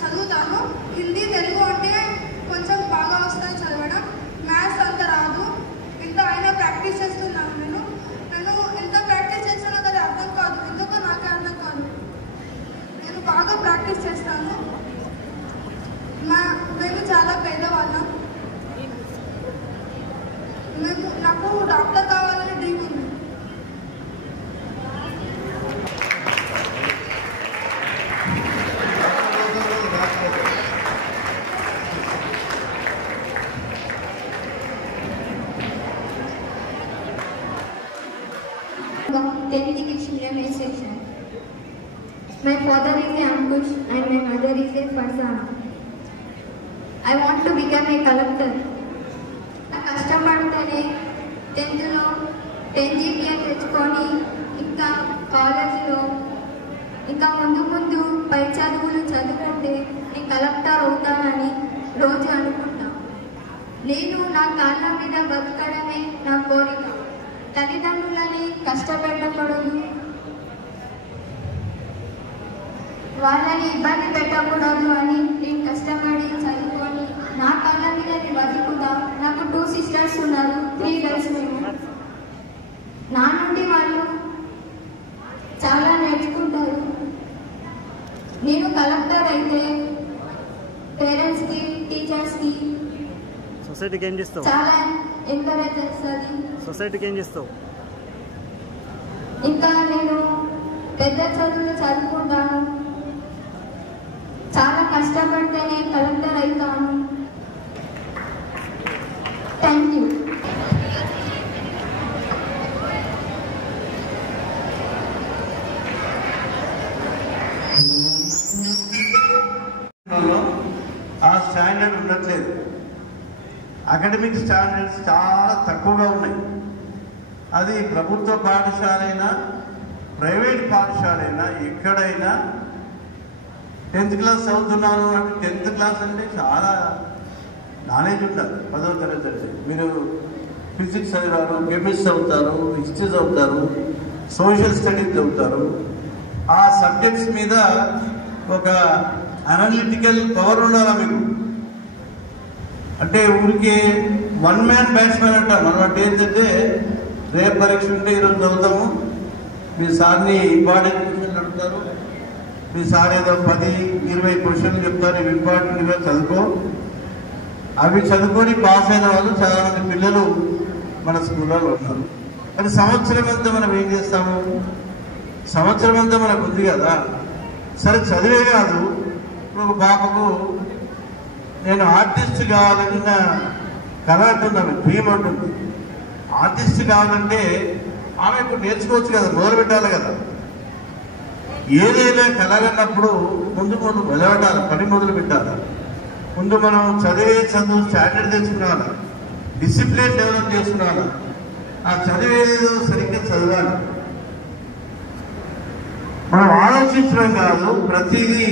చదువుతాను. హిందీ తెలుగు అంటే కొంచెం బాగా వస్తాయి చదవడం. మ్యాథ్స్ అంత రాదు. ఇంత అయినా ప్రాక్టీస్ చేస్తున్నాను. నేను ఎంత ప్రాక్టీస్ చేసినా అది అర్థం కాదు. ఎందుకో నాకే అర్థం కాదు. నేను బాగా ప్రాక్టీస్ చేస్తాను. మేము చాలా పేదవాళ్ళం. నాకు డాక్టర్ కావాలని డ్రీమ్ ఉంది. My father is a Ankush and my mother is a Farzana. I want to become a collector. కష్టపడితేనే 10th లో 10 GPA తెచ్చుకొని ఇంకా కాలేజీలో ఇంకా ముందు పై చదువులు చదువుకుంటే నేను కలెక్టర్ అవుతానని రోజు అనుకుంటా. నేను నా కాళ్ళ మీద బతకడమే నా కోరిక. తల్లిదండ్రులని కష్టపెట్టకూడదు, వాళ్ళని ఇబ్బంది పెట్టకూడదు అని నేను కష్టపడి చదువుకొని నా కాళ్ళ మీద నేను బతుకుతా. నాకు 2 sisters ఉన్నారు, 3 girls మేము. నా నుండి వాళ్ళు చాలా నేర్చుకుంటారు. నేను కలెక్టర్ అయితే పేరెంట్స్కి టీచర్స్కి సొసైటీకి ఏం చేస్తావు? చాలా ఎంకరేజ్ చేస్తుంది. సొసైటీకి ఏం చేస్తావు? ఇంకా నేను పెద్ద చదువులు చదువుకుంటాను. చాలా కష్టపడితేనే కలెక్టర్ అవుతాను. Thank you. ఆ స్టాండర్డ్ ఉండట్లేదు. అకాడమిక్ స్టాండర్డ్స్ చాలా తక్కువగా ఉన్నాయి. అది ప్రభుత్వ పాఠశాల అయినా ప్రైవేట్ పాఠశాల అయినా ఎక్కడైనా 10th క్లాస్ చదువుతున్నాను అంటే 10th క్లాస్ అంటే చాలా నాలెడ్జ్ ఉండాలి. 10వ తరగతి అంటే మీరు ఫిజిక్స్ చదివారు, కెమిస్ట్రీ చదువుతారు, హిస్టరీ చదువుతారు, సోషల్ స్టడీస్ చదువుతారు. ఆ సబ్జెక్ట్స్ మీద ఒక అనలిటికల్ పవర్ ఉండాలా మీకు. అంటే ఊరికే 1 man బ్యాట్స్మెన్ అంటాం మనం. అంటే ఏంటంటే రేపు పరీక్ష ఉంటే ఈరోజు చదువుతాము, మీ సార్ని ఇంపార్టెంట్ క్వశ్చన్లు అడుగుతారు, మీ సార్ ఏదో 10-20 క్వశ్చన్లు చెప్తారు, ఇవి ఇంపార్టెంట్గా చదువుకో. అవి చదువుకొని పాస్ అయిన వాళ్ళు చాలా మంది పిల్లలు మన స్కూల్లో ఉన్నారు. కానీ సంవత్సరం అంతా మనం ఏం చేస్తాము? సంవత్సరం అంతా మనకు ఉంది కదా, సరే చదివే కాదు. ఒక పాపకు నేను ఆర్టిస్ట్ కావాలని నా కళ అంటున్నాను, డ్రీమ్ అంటుంది. ఆర్టిస్ట్ కావాలంటే ఆమె ఇప్పుడు నేర్చుకోవచ్చు కదా, మొదలు పెట్టాలి కదా. ఏదైనా కళలన్నప్పుడు ముందు మొదలుపెట్టాలి, పని మొదలు పెట్టాలి. ముందు మనం చదువు స్టాండర్డ్ తెచ్చుకోవాలి, డిసిప్లిన్ డెవలప్ చేసుకోవాలి. ఆ చదివేదో సరిగ్గా చదవాలి. మనం ఆలోచించడం కాదు, ప్రతిదీ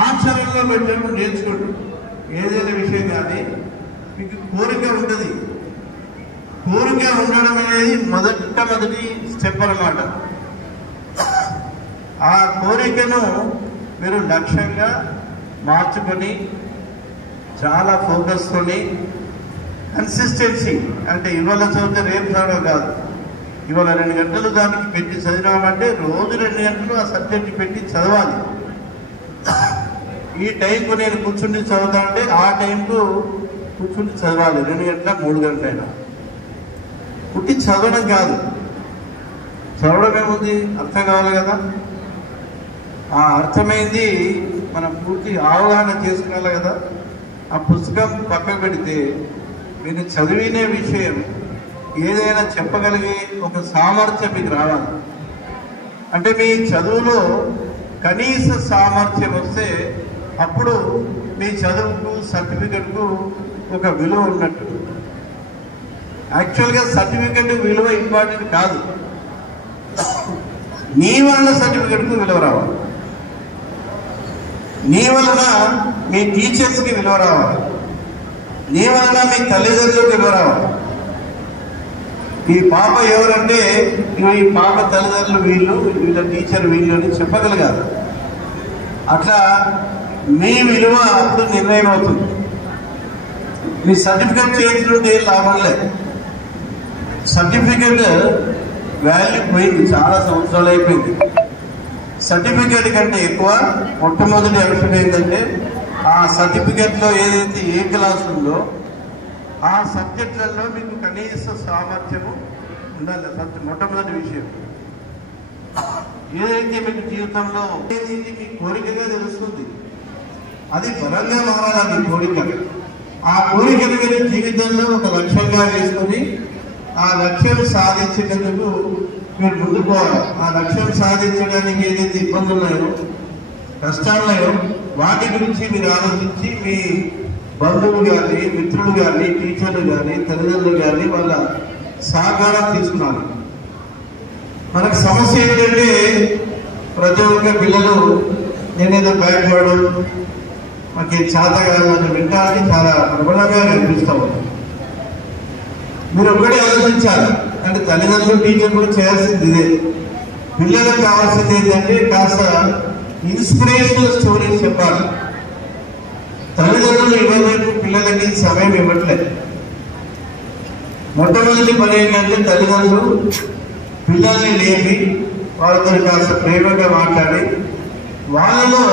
ఆచరణలో పెట్టడం నేర్చుకుంటాం. ఏదైనా విషయం కానీ మీకు కోరిక ఉంటుంది. కోరిక ఉండడం అనేది మొదటి స్టెప్ అన్నమాట. ఆ కోరికను మీరు లక్ష్యంగా మార్చుకొని చాలా ఫోకస్తోని కన్సిస్టెన్సీ, అంటే ఇవాళ చదివితే రేపు చదవడం కాదు. ఇవాళ 2 గంటలు దానికి పెట్టి చదివామంటే రోజు 2 గంటలు ఆ సబ్జెక్ట్ పెట్టి చదవాలి. ఈ టైంకు నేను కూర్చుండి చదువుతా అంటే ఆ టైంకు కూర్చుండి చదవాలి. 2 గంటల 3 గంటలైనా పుట్టి చదవడం కాదు. చదవడం ఏముంది, అర్థం కావాలి కదా. ఆ అర్థమైంది మనం పూర్తి అవగాహన చేసుకోవాలి కదా. ఆ పుస్తకం పక్కకు పెడితే మీరు చదివిన విషయం ఏదైనా చెప్పగలిగే ఒక సామర్థ్యం మీకు రావాలి. అంటే మీ చదువులో కనీస సామర్థ్యం వస్తే అప్పుడు మీ చదువుకు సర్టిఫికెట్కు ఒక విలువ ఉన్నట్టు. యాక్చువల్గా సర్టిఫికెట్ విలువ ఇంపార్టెంట్ కాదు, నీ వల్ల సర్టిఫికెట్కు విలువ రావాలి. నీ వలన మీ టీచర్స్కి విలువ రావాలి, నీ వలన మీ తల్లిదండ్రులకు విలువ రావాలి. ఈ పాప ఎవరంటే ఈ పాప తల్లిదండ్రులు వీళ్ళు, వీళ్ళ టీచర్ వీళ్ళు అని చెప్పగలగాలి. అట్లా మీ విలువ అప్పుడు నిర్ణయం అవుతుంది. మీ సర్టిఫికెట్ చేయించడం ఏం లాభం లేదు. సర్టిఫికెట్ వాల్యూ పోయింది, చాలా సంవత్సరాలు అయిపోయింది. సర్టిఫికెట్ కంటే ఎక్కువ మొట్టమొదటి అంశం ఏంటంటే ఆ సర్టిఫికెట్లో ఏదైతే ఏ క్లాస్ ఉందో ఆ సబ్జెక్టులలో మీకు కనీస సామర్థ్యము ఉండాలి. మొట్టమొదటి విషయం ఏదైతే మీకు జీవితంలో ఏదైతే మీ కోరికగా తెలుస్తుంది, అది బలంగా మారాలి. మీ కోరిక, ఆ కోరికను మీరు జీవితంలో ఒక లక్ష్యంగా వేసుకొని ఆ లక్ష్యం సాధించేందుకు మీరు ముందుకు పోవాలి. ఆ లక్ష్యం సాధించడానికి ఏదైతే ఇబ్బందులు ఉన్నాయో, కష్టాలు ఉన్నాయో వాటి గురించి మీరు ఆలోచించి మీ బంధువులు కానీ, మిత్రులు కానీ, టీచర్లు కానీ, తల్లిదండ్రులు కానీ వాళ్ళ సహకారం తీసుకున్నాను. మనకు సమస్య ఏంటంటే ప్రతి ఒక్క పిల్లలు నేనేదో భయపడు మాకు చేత కాదని వింటానికి చాలా ప్రబలంగా కనిపిస్తూ ఉంది. మీరు ఒక్కడే ఆలోచించాలి. అంటే తల్లిదండ్రులు, టీచర్ కూడా చేయాల్సింది ఇదే. పిల్లలకు కావాల్సింది ఏంటంటే కాస్త ఇన్స్పిరేషనల్ స్టోరీస్ చెప్పాలి. తల్లిదండ్రులు ఇవ్వలేదు, పిల్లలకి సమయం ఇవ్వట్లేదు. మొట్టమొదటి పని ఏంటంటే తల్లిదండ్రులు పిల్లల్ని లేపి వాళ్ళతో కాస్త ప్రేమగా మాట్లాడి వాళ్ళలో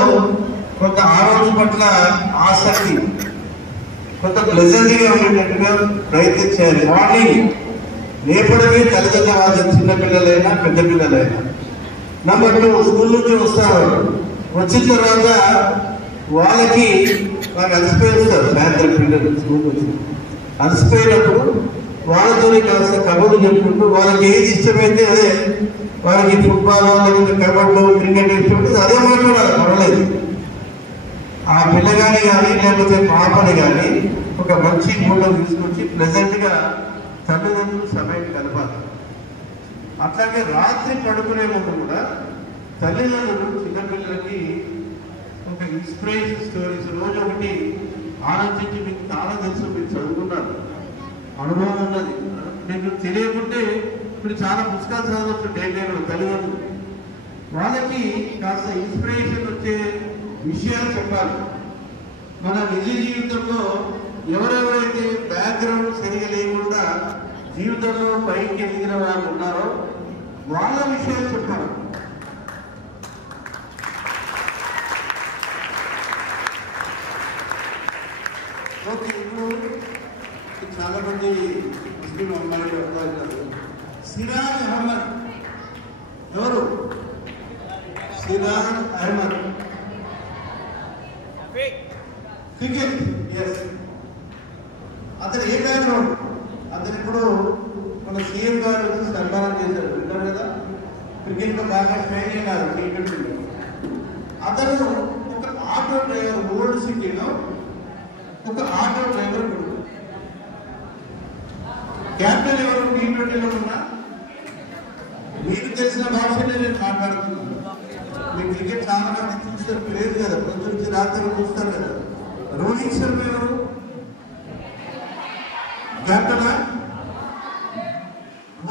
కొంత ఆరోగ్యం పట్ల ఆసక్తి, కొంత ప్లెజెంట్గా ఉండేటట్టుగా ప్రయత్నించాలి. మార్నింగ్ లేపడమే తల్లిదండ్రుల బాధ్యత, చిన్న పిల్లలైనా పెద్ద పిల్లలైనా. నెంబర్ 2, స్కూల్ నుంచి వస్తారు. వచ్చిన తర్వాత వాళ్ళకి అలసిపోయి వస్తారు. సాయంత్రం పిల్లలు స్కూల్కి వచ్చి అలసిపోయినప్పుడు వాళ్ళతో కాస్త కబడ్డీ చెప్పుకుంటూ వాళ్ళకి ఏది ఇష్టమైతే అదే, వాళ్ళకి ఫుట్బాల్, లేకపోతే కబడ్డీ, క్రికెట్ ఇష్టమైతే అదే మాట్లాడాలి, పర్వాలేదు. ఆ పిల్లగాని కానీ లేకపోతే పాపని కానీ ఒక మంచి మూడ్లో తీసుకొచ్చి ప్లెజెంట్గా తల్లిదండ్రులు సమయం కలపాలి. అట్లాగే రాత్రి పడుకునే ముందు కూడా తల్లిదండ్రులు చిన్నపిల్లలకి ఒక ఇన్స్పిరేషన్ స్టోరీస్ రోజు ఒకటి ఆలోచించి, మీకు చాలా తెలుసు, మీరు చదువుకున్నారు, అనుభవం ఉన్నది, మీకు తెలియకుంటే ఇప్పుడు చాలా పుస్తకాలు చదవచ్చు డైలీ తల్లిదండ్రులు. వాళ్ళకి కాస్త ఇన్స్పిరేషన్ వచ్చే విషయాలు చెప్పాలి. మన నిజ జీవితంలో ఎవరెవరైతే బ్యాక్గ్రౌండ్ సరిగా లేకుండా జీవితంలో పైకి ఎదిగిన వాళ్ళు ఉన్నారో వాళ్ళ విషయాలు చెప్పాలి. చాలా మంది ముస్లిం అమ్మాయిలు ఉంటారు. సిరాజ్ అహ్మద్ ఎవరు? సిరాజ్ అహ్మద్ క్రికెట్. ఎస్, అతను ఏ బ్యాక్గ్రౌండ్? అతను ఇప్పుడు మన సీఎం గారు సన్మానం చేశారు, విన్నారు కదా. క్రికెట్ లో బాగా ట్రైన్ అయినారు T20లో. అతను ఒక ఆటో డ్రైవర్, ఓల్డ్ సిటీలో ఒక ఆటో డ్రైవర్. క్యాప్టెన్ ఎవరు T20లో ఉన్నా? మీకు తెలిసిన భాషనే నేను మాట్లాడుతున్నాను. మీరు క్రికెట్ చాలా మంది చూస్తారు, లేదు కదా, పొద్దు నుంచి రాత్రి చూస్తారు కదా. రోహిత్ శర్మ ఎవరు? క్యాప్టెనా?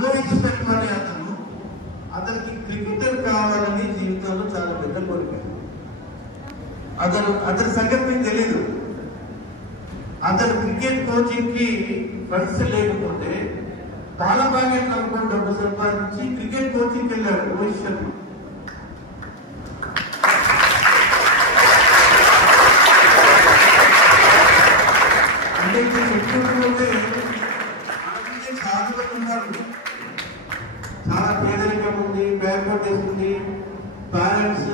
రోహిత్ శర్మ అనే అతనికి క్రికెటర్ కావాలని జీవితంలో చాలా పెద్ద కోరిక. అతని సంగతి మీకు తెలీదు. అతను క్రికెట్ కోచింగ్ కి ఫండ్స్ లేకపోతే చాలా బాగా నమ్ముకొని డబ్బు సంపాదించి క్రికెట్ కోచింగ్కి వెళ్ళాడు రోహిత్ శర్మ. అంటే ఇప్పుడు చెప్పుకుంటే చాలా మంది ఉన్నారు. చాలా పేదరికం ఉంది, బ్యాక్వర్డ్నెస్ ఉంది, పేరెంట్స్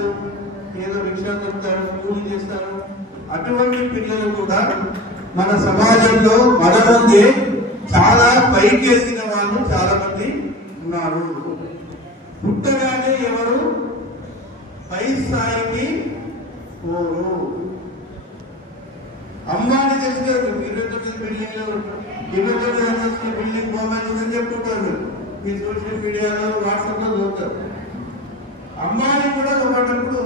ఏదో రిక్షా దొరుకుతారు, కూలీ చేస్తారు. అటువంటి పిల్లలు కూడా మన సమాజంలో మన ముందే చాలా పైకి ఎదిగిన వాళ్ళు చాలా మంది ఉన్నారు. పుట్టగానే ఎవరు పై స్థాయికి పోరు. అమ్మాని తెలిసినారు 29 బిల్డింగ్లు, 29 అంతస్తుల బిల్డింగ్ పోవాలని చెప్పుకుంటారు. మీ సోషల్ మీడియాలో, వాట్సాప్ లో చూస్తారు. అమ్మాయి కూడా ఒకటప్పుడు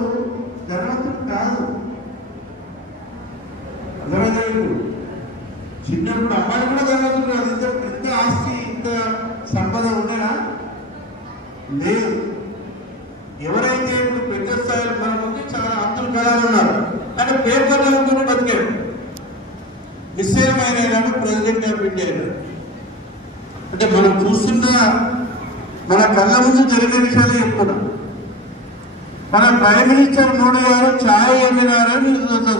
ధనవంతుడు కాదు. అర్థమైంది? చిన్నప్పుడు అమ్మాయి కూడా ధనవంతుడు కాదు. ఇంత ఆస్తి, ఇంత సంపద ఉండేనా? లేదు. ఎవరైతే ఇప్పుడు పెద్ద స్థాయిలో మన ముందు చాలా అబ్దుల్ కలాం ఉన్నారు, అంటే పేపర్లో కూడా బతికాడు. నిశ్చయమైన ప్రెసిడెంట్ ఆఫ్ ఇండియా. అంటే మనం చూస్తున్న మన కళ్ళ ముందు జరిగిన విషయాలే చెప్తున్నాం. మన ప్రైమ్ మినిస్టర్ మోడీ గారు ఛాయ్ అమ్మినారని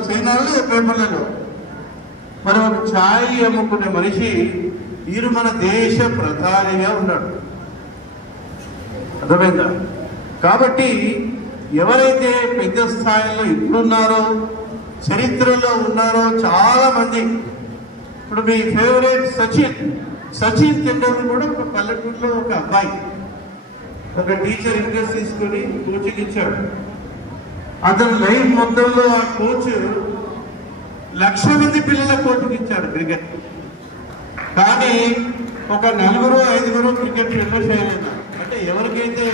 చైనాలో పేపర్లలో. మనం ఒక ఛాయ్ అమ్ముకునే మనిషి వీరు మన దేశ ప్రధానిగా ఉన్నాడు. అర్థమైందా? కాబట్టి ఎవరైతే పెద్ద స్థాయిలో ఇప్పుడున్నారో, చరిత్రలో ఉన్నారో చాలా మంది. ఇప్పుడు మీ ఫేవరెట్ సచిన్ టెండూల్కర్ కూడా ఒక పల్లెటూరులో ఒక అబ్బాయి, ఒక టీచర్ ఇంట్రెస్ట్ తీసుకొని కోచింగ్ ఇచ్చాడు. అతను లైఫ్ మొత్తంలో ఆ కోచ్ 1,00,000 మంది పిల్లల కోచింగ్ ఇచ్చాడు క్రికెట్. కానీ ఒక 4-5 క్రికెట్ ఫేమస్ అయ్యారు. అంటే ఎవరికైతే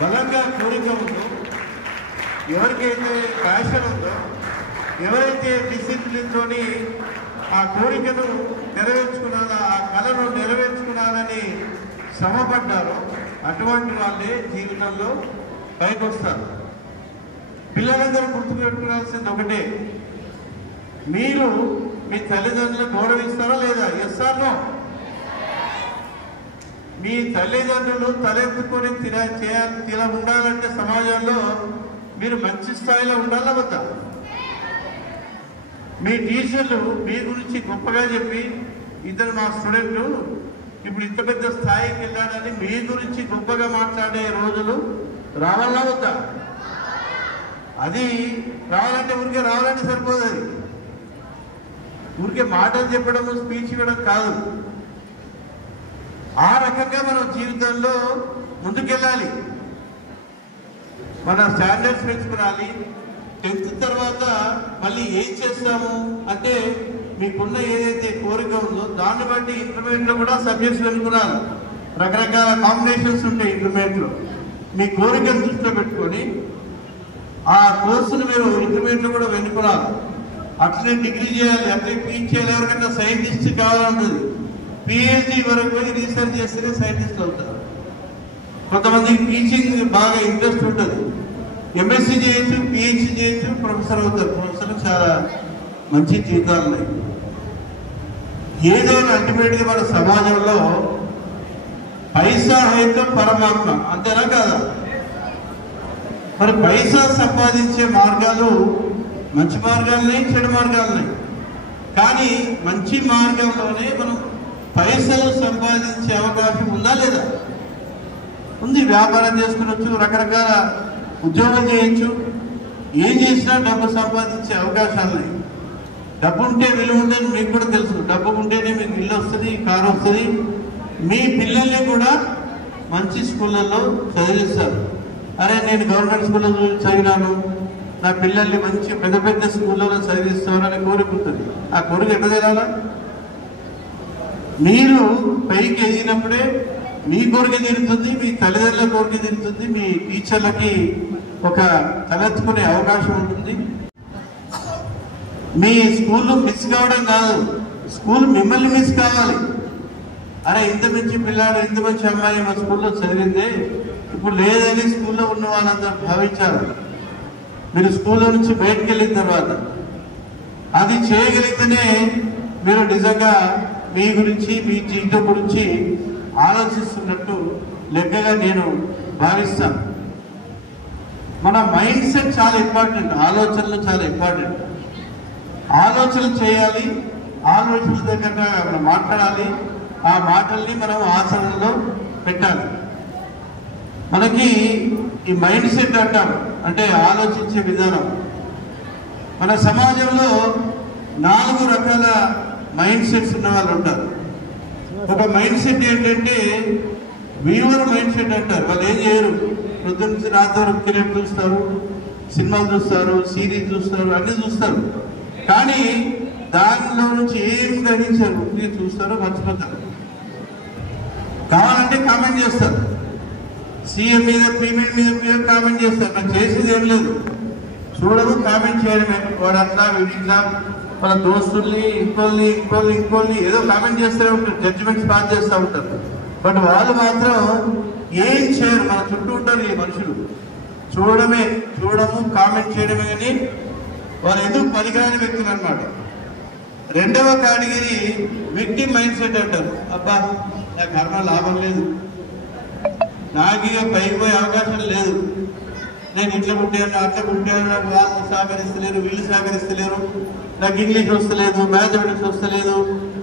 బలంగా కోరిక ఉందో, ఎవరికైతే ప్యాషన్ ఉందో, ఎవరైతే డిసిప్లిన్తోని ఆ కోరికను నెరవేర్చుకున్నారా, ఆ కళను నెరవేర్చుకున్నారని శ్రమపడ్డారో అటువంటి వాళ్ళే జీవితంలో పైకి వస్తారు. పిల్లలందరూ గుర్తుపెట్టుకోవాల్సింది ఒకటే, మీరు మీ తల్లిదండ్రులను గౌరవిస్తారా లేదా? Yes are no? మీ తల్లిదండ్రులు తలెత్తుకొని తిన ఉండాలంటే సమాజంలో మీరు మంచి స్థాయిలో ఉండాలా వద్దా? మీ టీచర్లు మీ గురించి గొప్పగా చెప్పి, ఇద్దరు మా స్టూడెంట్ ఇప్పుడు ఇంత పెద్ద స్థాయికి వెళ్ళాడని మీ గురించి గొప్పగా మాట్లాడే రోజులు రావాలా వద్దా? అది రావాలంటే ఊరికే రావాలంటే సరిపోదు. అది ఊరికే మాటలు చెప్పడం, స్పీచ్ ఇవ్వడం కాదు. ఆ రకంగా మనం జీవితంలో ముందుకెళ్ళాలి. మన స్టాండర్డ్స్ పెంచుకోవాలి. 10th తర్వాత మళ్ళీ ఏం చేస్తాము అంటే మీకున్న ఏదైతే కోరిక ఉందో దాన్ని బట్టి ఇంటర్మీడియట్లో కూడా సబ్జెక్ట్స్ వెనుకున్నారు. రకరకాల కాంబినేషన్స్ ఉంటాయి ఇంటర్మీడియట్లో. మీ కోరికను దృష్టిలో పెట్టుకొని ఆ కోర్సును మీరు ఇంటర్మీడియట్లో కూడా వెనుకున్నారు. అట్లనే డిగ్రీ చేయాలి, అట్లే పీజీ చేయాలి. ఎవరికైనా సైంటిస్ట్ కావాలంటుంది, పిహెచ్డి వరకు పోయి రీసెర్చ్ చేస్తేనే సైంటిస్ట్ అవుతారు. కొంతమందికి టీచింగ్ బాగా ఇంట్రెస్ట్ ఉంటుంది, ఎంఎస్సీ చేయొచ్చు, పిహెచ్డి చేయొచ్చు, ప్రొఫెసర్ అవుతారు. ప్రొఫెసర్ చాలా మంచి జీవితాలు ఉన్నాయి. ఏదైనా అల్టిమేట్గా మన సమాజంలో పైసా అయితే పరమాత్మ, అంతేనా కాదా? మరి పైసా సంపాదించే మార్గాలు మంచి మార్గాలున్నాయి, చెడు మార్గాలున్నాయి. కానీ మంచి మార్గంలోనే మనం పైసలు సంపాదించే అవకాశం ఉందా లేదా? ఉంది. వ్యాపారం చేసుకునొచ్చు, రకరకాల ఉద్యోగం చేయొచ్చు, ఏం చేసినా డబ్బు సంపాదించే అవకాశాలు ఉన్నాయి. డబ్బు ఉంటే విలువ ఉండేది మీకు కూడా తెలుసు. డబ్బు ఉంటేనే మీకు ఇల్లు వస్తుంది, కారు వస్తుంది. మీ పిల్లల్ని కూడా మంచి స్కూళ్ళల్లో చదివిస్తారు. అరే నేను గవర్నమెంట్ స్కూల్లో చదివినాను, నా పిల్లల్ని మంచి పెద్ద పెద్ద స్కూళ్ళలో చదివిస్తామని కోరిక ఉంటుంది. ఆ కోరిక ఎట్లా తెరాలా? మీరు పైకి ఎదిగినప్పుడే మీ కోరిక తీరుతుంది, మీ తల్లిదండ్రుల కోరిక తీరుతుంది, మీ టీచర్లకి ఒక తలెత్తుకునే అవకాశం ఉంటుంది. మీ స్కూల్లో మిస్ కావడం కాదు, స్కూల్ మిమ్మల్ని మిస్ కావాలి. అరే ఇంత మంచి పిల్లాడు, ఇంత మంచి అమ్మాయి మా స్కూల్లో చదివిందే, ఇప్పుడు లేదని స్కూల్లో ఉన్న వాళ్ళందరూ భావించారు. మీరు స్కూల్లో నుంచి బయటకు వెళ్ళిన తర్వాత అది చేయగలిగితేనే మీరు నిజంగా మీ గురించి, మీ జీవితం గురించి ఆలోచిస్తున్నట్టు లెక్కగా నేను భావిస్తాను. మన మైండ్ సెట్ చాలా ఇంపార్టెంట్, ఆలోచనలు చాలా ఇంపార్టెంట్. ఆలోచనలు చేయాలి, ఆలోచనల దగ్గర మనం మాట్లాడాలి, ఆ మాటల్ని మనం ఆచరణలో పెట్టాలి. మనకి ఈ మైండ్ సెట్ అంటారు, అంటే ఆలోచించే విధానం. మన సమాజంలో 4 రకాల మైండ్ సెట్స్ ఉన్న వాళ్ళు ఉంటారు. ఒక మైండ్ సెట్ ఏంటంటే వ్యూవర్ మైండ్ సెట్ అంటారు. వాళ్ళు ఏం చేయరు, పొద్దున్న నుంచి రాత్రి వరకు క్రికెట్ చూస్తారు, సినిమాలు చూస్తారు, సిరీస్ చూస్తారు, అన్నీ చూస్తారు. కానీ దానిలో నుంచి ఏం గ్రహించారు, చూస్తారు, మర్చిపోతారు. కావాలంటే కామెంట్ చేస్తారు, సీఎం మీద, ఫీమేల్ మీద కామెంట్ చేస్తారు. నాకు చేసేది ఏం లేదు, చూడము, కామెంట్ చేయడమే. వాడు అట్లా, వీడిట్లా, వాళ్ళ దోస్తుల్ని, ఇంకోళ్ళని ఏదో కామెంట్ చేస్తూనే ఉంటారు, జడ్జిమెంట్స్ పాస్ చేస్తూ ఉంటారు. బట్ వాళ్ళు మాత్రం ఏం చేయరు. మన చుట్టూ ఉంటారు ఈ మనుషులు, చూడము, కామెంట్ చేయడమే. కానీ వాళ్ళు ఎందుకు పనికిరాని వ్యక్తులు అనమాట. రెండవ కేటగిరీ విక్టిమ్ మైండ్ సెట్ అంటారు. అబ్బా నా కర్మ లాభం లేదు, నాకు ఇక పైకి పోయే అవకాశం లేదు, నేను ఇట్లా పుట్టాను, అట్లా పుట్టాను, నాకు వాళ్ళు సహకరిస్తలేరు, వీళ్ళు సహకరిస్తలేరు, నాకు ఇంగ్లీష్ వస్తలేదు, మ్యాథమెటిక్స్ వస్తలేదు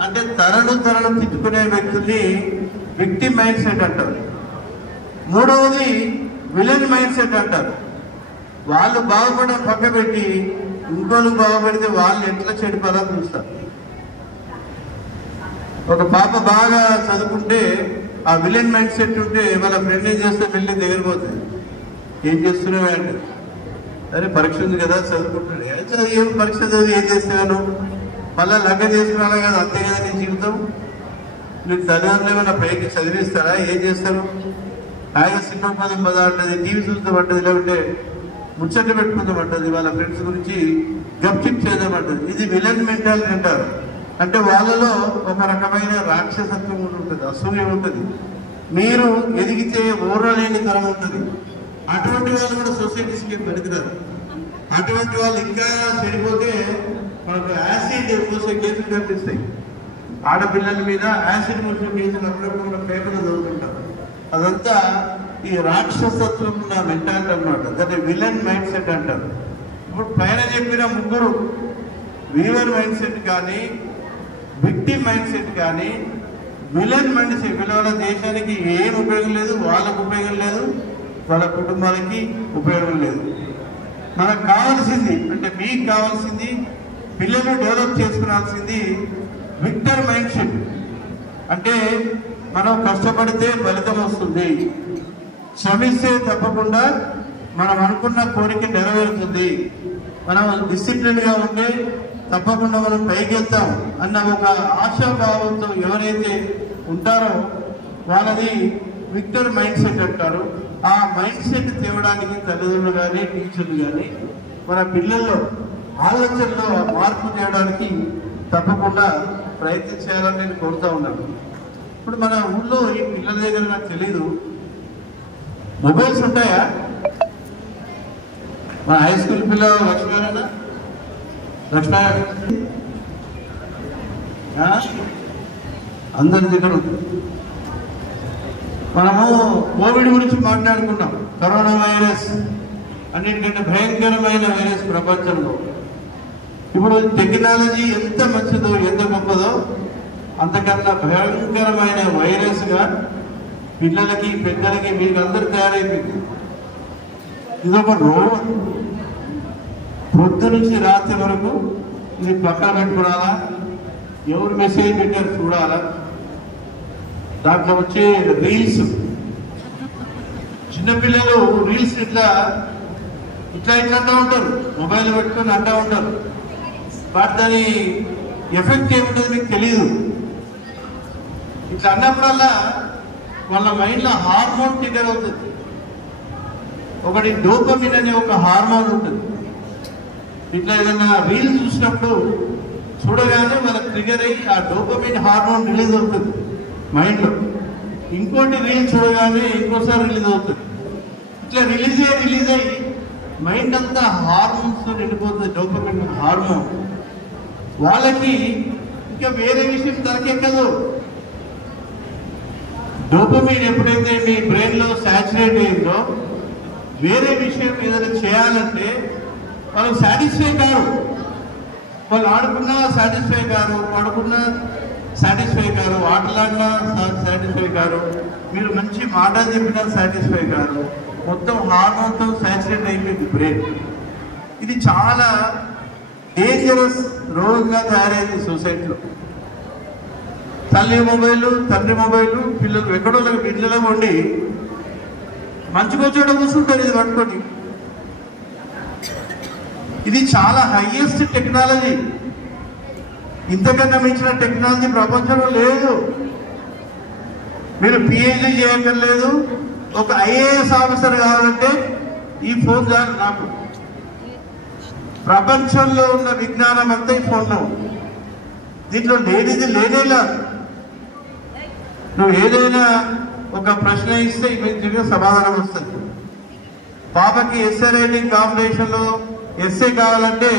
అంటే తరను తిట్టుకునే వ్యక్తుల్ని విక్టిమ్ మైండ్ సెట్ అంటారు. మూడవది విలన్ మైండ్ సెట్ అంటారు. వాళ్ళు బాగుపడడం పక్క పెట్టి ఇంకోళ్ళు బాగుపడితే వాళ్ళు ఎట్లా చెడిపోవాలని చూస్తారు. ఒక పాప బాగా చదువుకుంటే ఆ విలన్ మైండ్ సెట్ ఉంటే వాళ్ళ ఫ్రెండ్ ఏం చేస్తే వెళ్ళి దగ్గరికి పోతుంది, ఏం చేస్తున్నావు అంటే, అరే పరీక్ష ఉంది కదా చదువుకుంటున్నాడు, ఏం పరీక్ష చదివి ఏం చేస్తున్నాను, మళ్ళీ లగ్గం చేసుకున్నా కదా, అంతే కదా నీ జీవితం. మీకు తల్లిదండ్రులు ఏమైనా పైకి చదివిస్తారా, ఏం చేస్తారు? ఆయన సినిమా పదం అంటది, టీవీ చూస్తామంటది, లేకుంటే ముచ్చట్లు పెట్టుకుందామంటది, వాళ్ళ ఫ్రెండ్స్ గురించి గప్చిప్ చేద్దామంటది. ఇది విలన్ మెంటాలిటీ అంటారు. అంటే వాళ్ళలో ఒక రకమైన రాక్షసత్వం ఉంటుంది, అసూయ ఉంటుంది, మీరు ఎదిగితే ఊరలేని తరం ఉంటుంది. అటువంటి వాళ్ళు కూడా సొసైటీస్కి పనికిరారు. అటువంటి వాళ్ళు ఇంకా చెడిపోతే మనకు యాసిడ్ మూసే కేసులు కనిపిస్తాయి. ఆడపిల్లల మీద యాసిడ్ మూసే కేసులు అప్పుడప్పుడు పేపర్లు చదువుతుంటారు. అదంతా ఈ రాక్షసత్వం ఉన్న మెంటాలిటీ అన్నమాట. దాన్ని విలన్ మైండ్ సెట్ అంటారు. ఇప్పుడు పైన చెప్పిన ముగ్గురు వీవర్ మైండ్ సెట్ కానీ, విక్టిమ్ మైండ్ సెట్ కానీ, విలన్ మైండ్ సెట్, వీళ్ళ దేశానికి ఏం ఉపయోగం లేదు, వాళ్ళకు ఉపయోగం లేదు, వాళ్ళ కుటుంబాలకి ఉపయోగం లేదు. మనకు కావాల్సింది అంటే మీకు కావాల్సింది, పిల్లలు డెవలప్ చేసుకునాల్సింది విక్టర్ మైండ్ సెట్. అంటే మనం కష్టపడితే ఫలితం వస్తుంది, శ్రమిస్తే తప్పకుండా మనం అనుకున్న కోరిక నెరవేరుతుంది, మనం డిసిప్లిన్గా ఉంటే తప్పకుండా మనం పైకి వెళ్తాం అన్న ఒక ఆశాభావంతో ఎవరైతే ఉంటారో వాళ్ళది విక్టర్ మైండ్ సెట్ అంటారు. ఆ మైండ్ సెట్ తేవడానికి తల్లిదండ్రులు కానీ, టీచర్లు కానీ మన పిల్లల్లో ఆలోచనలో మార్పు చేయడానికి తప్పకుండా ప్రయత్నం చేయాలని నేను కోరుతా ఉన్నాను. ఇప్పుడు మన ఊళ్ళో ఈ పిల్లల దగ్గర నాకు తెలీదు, మొబైల్స్ ఉంటాయా? మన హై స్కూల్ పిల్లలు లక్ష్మీనారాయణ అందరి దగ్గర మనము కోవిడ్ గురించి మాట్లాడుకున్నాం. కరోనా వైరస్ అన్నింటికంటే భయంకరమైన వైరస్ ప్రపంచంలో. ఇప్పుడు టెక్నాలజీ ఎంత మంచిదో ఎంత గొప్పదో అంతకన్నా భయంకరమైన వైరస్గా పిల్లలకి పెద్దలకి మీకు అందరు తయారైపోయింది. ఇదొక రోగం. పొద్దు నుంచి రాత్రి వరకు ఇది పక్కన పెట్టుకోవాలా, ఎవరు మెసేజ్ పెట్టారు చూడాలా, దాంట్లో వచ్చే రీల్స్, చిన్నపిల్లలు రీల్స్ ఇట్లా ఇట్లా ఇట్లా అంటూ ఉంటారు, మొబైల్ పెట్టుకొని అంటూ ఉంటారు. బట్ దాని ఎఫెక్ట్ ఏముంటుంది మీకు తెలియదు. ఇట్లా అన్నప్పుడల్లా వాళ్ళ మైండ్లో హార్మోన్ ట్రిగర్ అవుతుంది. ఒకటి డోపమిన్ అనే ఒక హార్మోన్ ఉంటుంది. ఇట్లా ఏదైనా రీల్ చూసినప్పుడు చూడగానే వాళ్ళకి ట్రిగర్ అయ్యి ఆ డోపమిన్ హార్మోన్ రిలీజ్ అవుతుంది మైండ్లో. ఇంకోటి రీల్ చూడగానే ఇంకోసారి రిలీజ్ అవుతుంది. ఇట్లా రిలీజ్ అయ్యి మైండ్ అంతా హార్మోన్స్ నిండిపోతుంది, డోపమిన్ హార్మోన్. వాళ్ళకి ఇంకా వేరే విషయం దొరకెక్కదు. డోపమిన్ ఎప్పుడైతే మీ బ్రెయిన్లో సాచురేట్ అయిందో వేరే విషయం ఏదైనా చేయాలంటే వాళ్ళు సాటిస్ఫై కారు. వాళ్ళు ఆడుకున్నా సాటిస్ఫై కారు, పడుకున్నా సాటిస్ఫై కారు, ఆటలాడినా సాటిస్ఫై కారు, మీరు మంచి మాట చెప్పినా సాటిస్ఫై కారు. మొత్తం హార్మోన్తో సాచురేట్ అయిపోయింది బ్రెయిన్. ఇది చాలా డేంజరస్ రోగంగా తయారైంది సొసైటీలో. తల్లి మొబైల్, తండ్రి మొబైల్, పిల్లలు ఎక్కడో ఇళ్ళలో ఉండి మంచిగా వచ్చేట కూర్చుంటారు ఇది పట్టుకొని. ఇది చాలా హైయెస్ట్ టెక్నాలజీ. ఇంతకన్నా మించిన టెక్నాలజీ ప్రపంచంలో లేదు. మీరు పిహెచ్డీ చేయక్కర్లేదు. ఒక ఐఏఎస్ ఆఫీసర్ కావాలంటే ఈ ఫోన్ చాలు నాకు. ప్రపంచంలో ఉన్న విజ్ఞానం అంతా ఈ ఫోన్లో. దీంట్లో లేనిది లేనేలా. నువ్వు ఏదైనా ఒక ప్రశ్న ఇస్తే ఇమీడియట్గా సమాధానం వస్తుంది. పాపకి ఎస్ఏ రైటింగ్ కాంపిటీషన్లో ఎస్ఏ కావాలంటే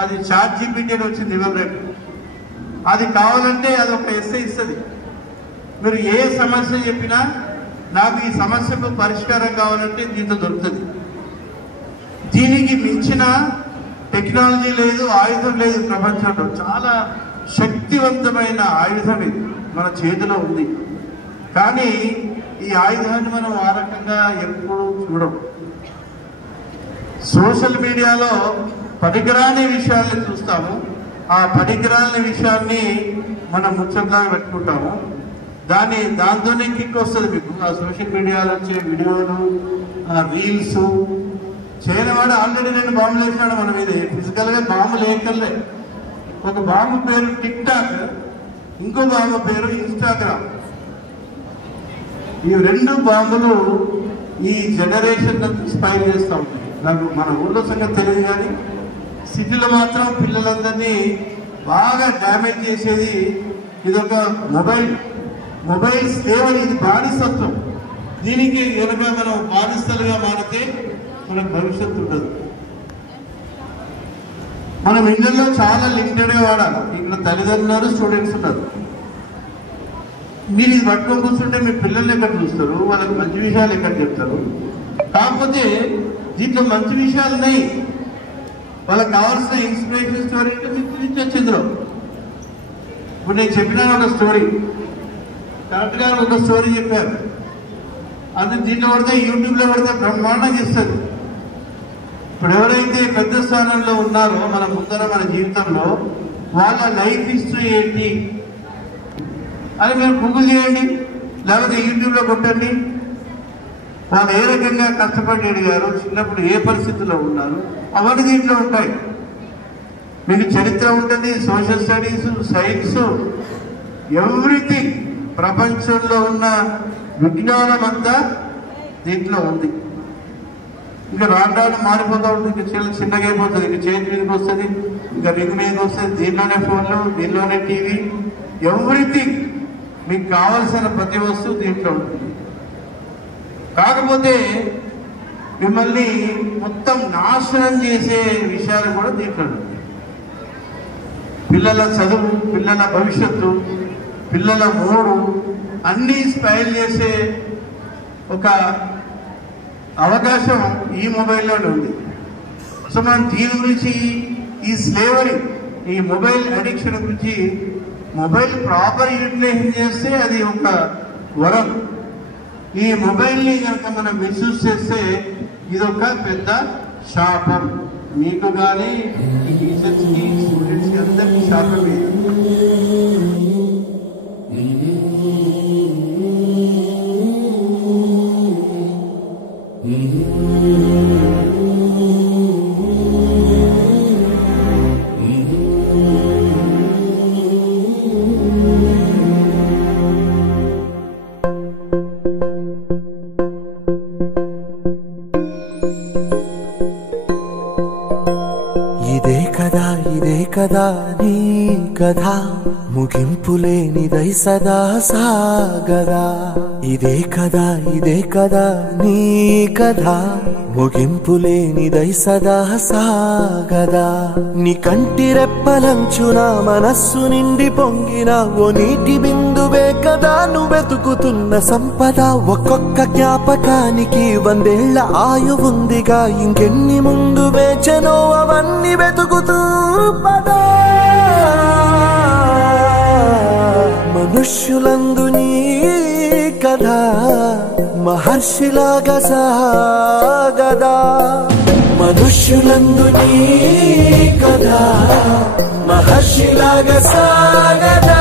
అది ChatGPT అని వచ్చింది ఇవాళ. అది కావాలంటే అది ఒక ఎస్ఏ ఇస్తుంది. మీరు ఏ సమస్య చెప్పినా నాకు ఈ సమస్యకు పరిష్కారం కావాలంటే దీంతో దొరుకుతుంది. దీనికి మించిన టెక్నాలజీ లేదు, ఆయుధం లేదు ప్రపంచంలో. చాలా శక్తివంతమైన ఆయుధం ఇది మన చేతిలో ఉంది. కానీ ఈ ఆయుధాన్ని మనం ఆ రకంగా ఎప్పుడు చూడం. సోషల్ మీడియాలో పనికిరాని విషయాల్ని చూస్తాము. ఆ పనికిరాని విషయాన్ని మనం ముచ్చట్లా పెట్టుకుంటాము. దాంతోనే కిక్ వస్తుంది మీకు. ఆ సోషల్ మీడియాలో వచ్చే వీడియోలు, రీల్స్ చేయనివాడు ఆల్రెడీ నేను బాంబులు వేసినాడు మన మీద. ఫిజికల్గా బాంబులు వేయక్కర్లే. ఒక బాంబు పేరు టిక్ టాక్, ఇంకో బాంబు పేరు ఇన్స్టాగ్రామ్. ఈ రెండు బాంబులు ఈ జనరేషన్ స్పైల్ చేస్తూ ఉంటాయి. నాకు మన ఊళ్ళో సంగతి తెలియదు కానీ సిటీలో మాత్రం పిల్లలందరినీ బాగా డ్యామేజ్ చేసేది ఇదొక మొబైల్ సేవలు. ఇది బానిసత్వం. దీనికి కనుక మనం బానిసలుగా మారితే మనకు భవిష్యత్తు ఉండదు. మనం ఇళ్ళల్లో చాలా లిమిటెడ్గా వాడాలి. ఇక్కడ తల్లిదండ్రులు ఉన్నారు, స్టూడెంట్స్ ఉన్నారు. మీరు ఇది పట్టుకొని కూర్చుంటే మీ పిల్లల్ని ఎక్కడ చూస్తారు, వాళ్ళకి మంచి విషయాలు ఎక్కడ చెప్తారు. కాకపోతే దీంట్లో మంచి విషయాలు ఉన్నాయి. వాళ్ళకి కావాల్సిన ఇన్స్పిరేషన్ స్టోరీ అంటే వచ్చిందిలో. ఇప్పుడు నేను చెప్పిన ఒక స్టోరీ కరెక్ట్గా ఒక స్టోరీ చెప్పారు. అది దీంట్లో పడితే యూట్యూబ్లో పడితే బ్రహ్మాండంగా ఇస్తుంది. ఇప్పుడు ఎవరైతే పెద్ద స్థానంలో ఉన్నారో మన ముందర మన జీవితంలో వాళ్ళ లైఫ్ హిస్టరీ ఏంటి అని మీరు గూగుల్ చేయండి, లేకపోతే యూట్యూబ్లో కొట్టండి. వాళ్ళు ఏ రకంగా కష్టపడి అడిగారు, చిన్నప్పుడు ఏ పరిస్థితుల్లో ఉన్నారు, అవన్నీ దీంట్లో ఉంటాయి. మీకు చరిత్ర ఉంటుంది, సోషల్ స్టడీస్, సైన్స్, ఎవ్రీథింగ్. ప్రపంచంలో ఉన్న విజ్ఞానం అంతా దీంట్లో ఉంది. ఇంకా రాను మారిపోతూ ఉంటుంది. ఇంకా చిన్నగా అయిపోతుంది. ఇంకా చేతి మీదకి వస్తుంది, ఇంకా రింగ్ మీదకి వస్తుంది. దీనిలోనే ఫోన్లు, దీనిలోనే టీవీ, ఎవ్రీథింగ్. మీకు కావాల్సిన ప్రతి వస్తువు దీంట్లో ఉంటుంది. కాకపోతే మిమ్మల్ని మొత్తం నాశనం చేసే విషయాలు కూడా దీంట్లో ఉంటాయి. పిల్లల చదువు, పిల్లల భవిష్యత్తు, పిల్లల మూడు అన్నీ స్పైల్ చేసే ఒక అవకాశం ఈ మొబైల్లోనే ఉంది. సో మనం దీని గురించి ఈ స్లేవరీ, ఈ మొబైల్ అడిక్షన్ గురించి, మొబైల్ ప్రాపర్ యూటిలైజేషన్ చేస్తే అది ఒక వరం. ఈ మొబైల్ని కనుక మనం మిస్యూజ్ చేస్తే ఇది ఒక పెద్ద శాపం. మీకు కానీ ఈ టీచర్స్కి, స్టూడెంట్స్కి అందరికీ శాపం ఇది. ఇదే కదా నీ కథ, ముగింపులేనిదై సదా సాగదా. ఇదే కదా నీ కథ, ముగింపులేనిదై సదా సాగదా. నీ కంటి రెప్పలంచున మనస్సు నిండి పొంగిన ఓ నీటి బిందువే కదా నువ్వెతుకుతున్న సంపద. ఒక్కొక్క జ్ఞాపకానికి 100 ఏళ్ల ఆయువుందిగా, ఇంకెన్ని ముందు వేచనో అవన్నీ వెతుకుతూ పదా. మనుష్యులందు నీ కథ మహర్షిలాగా సాగదా. మనుష్యులందు నీ కథ మహర్షిలాగా సాగదా.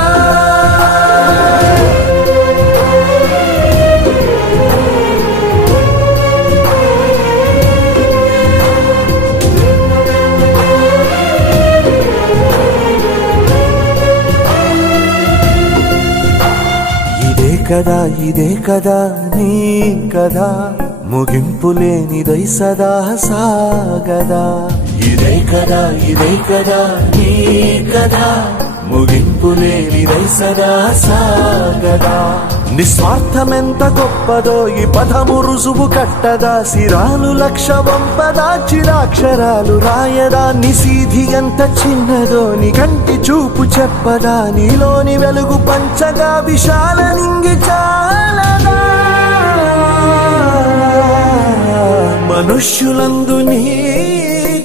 ఇదే కదా నీ కథ, ముగింపులేనిదై సదా సాగదా. ఇదే కదా నీ కథ, ముగింపులేనిదై సదా సాగదా. నిస్వార్థమెంత గొప్పదో ఈ పదము రుజువు కట్టదా. సిరాలు లక్ష వంపదా, చిరాక్షరాలు రాయదా. నిశీధి ఎంత చిన్నదో నీ కంటి చూపు చెప్పదా. నీలోని వెలుగు పంచగా విశాల నింగి చాలదా. మనుష్యులందు నీ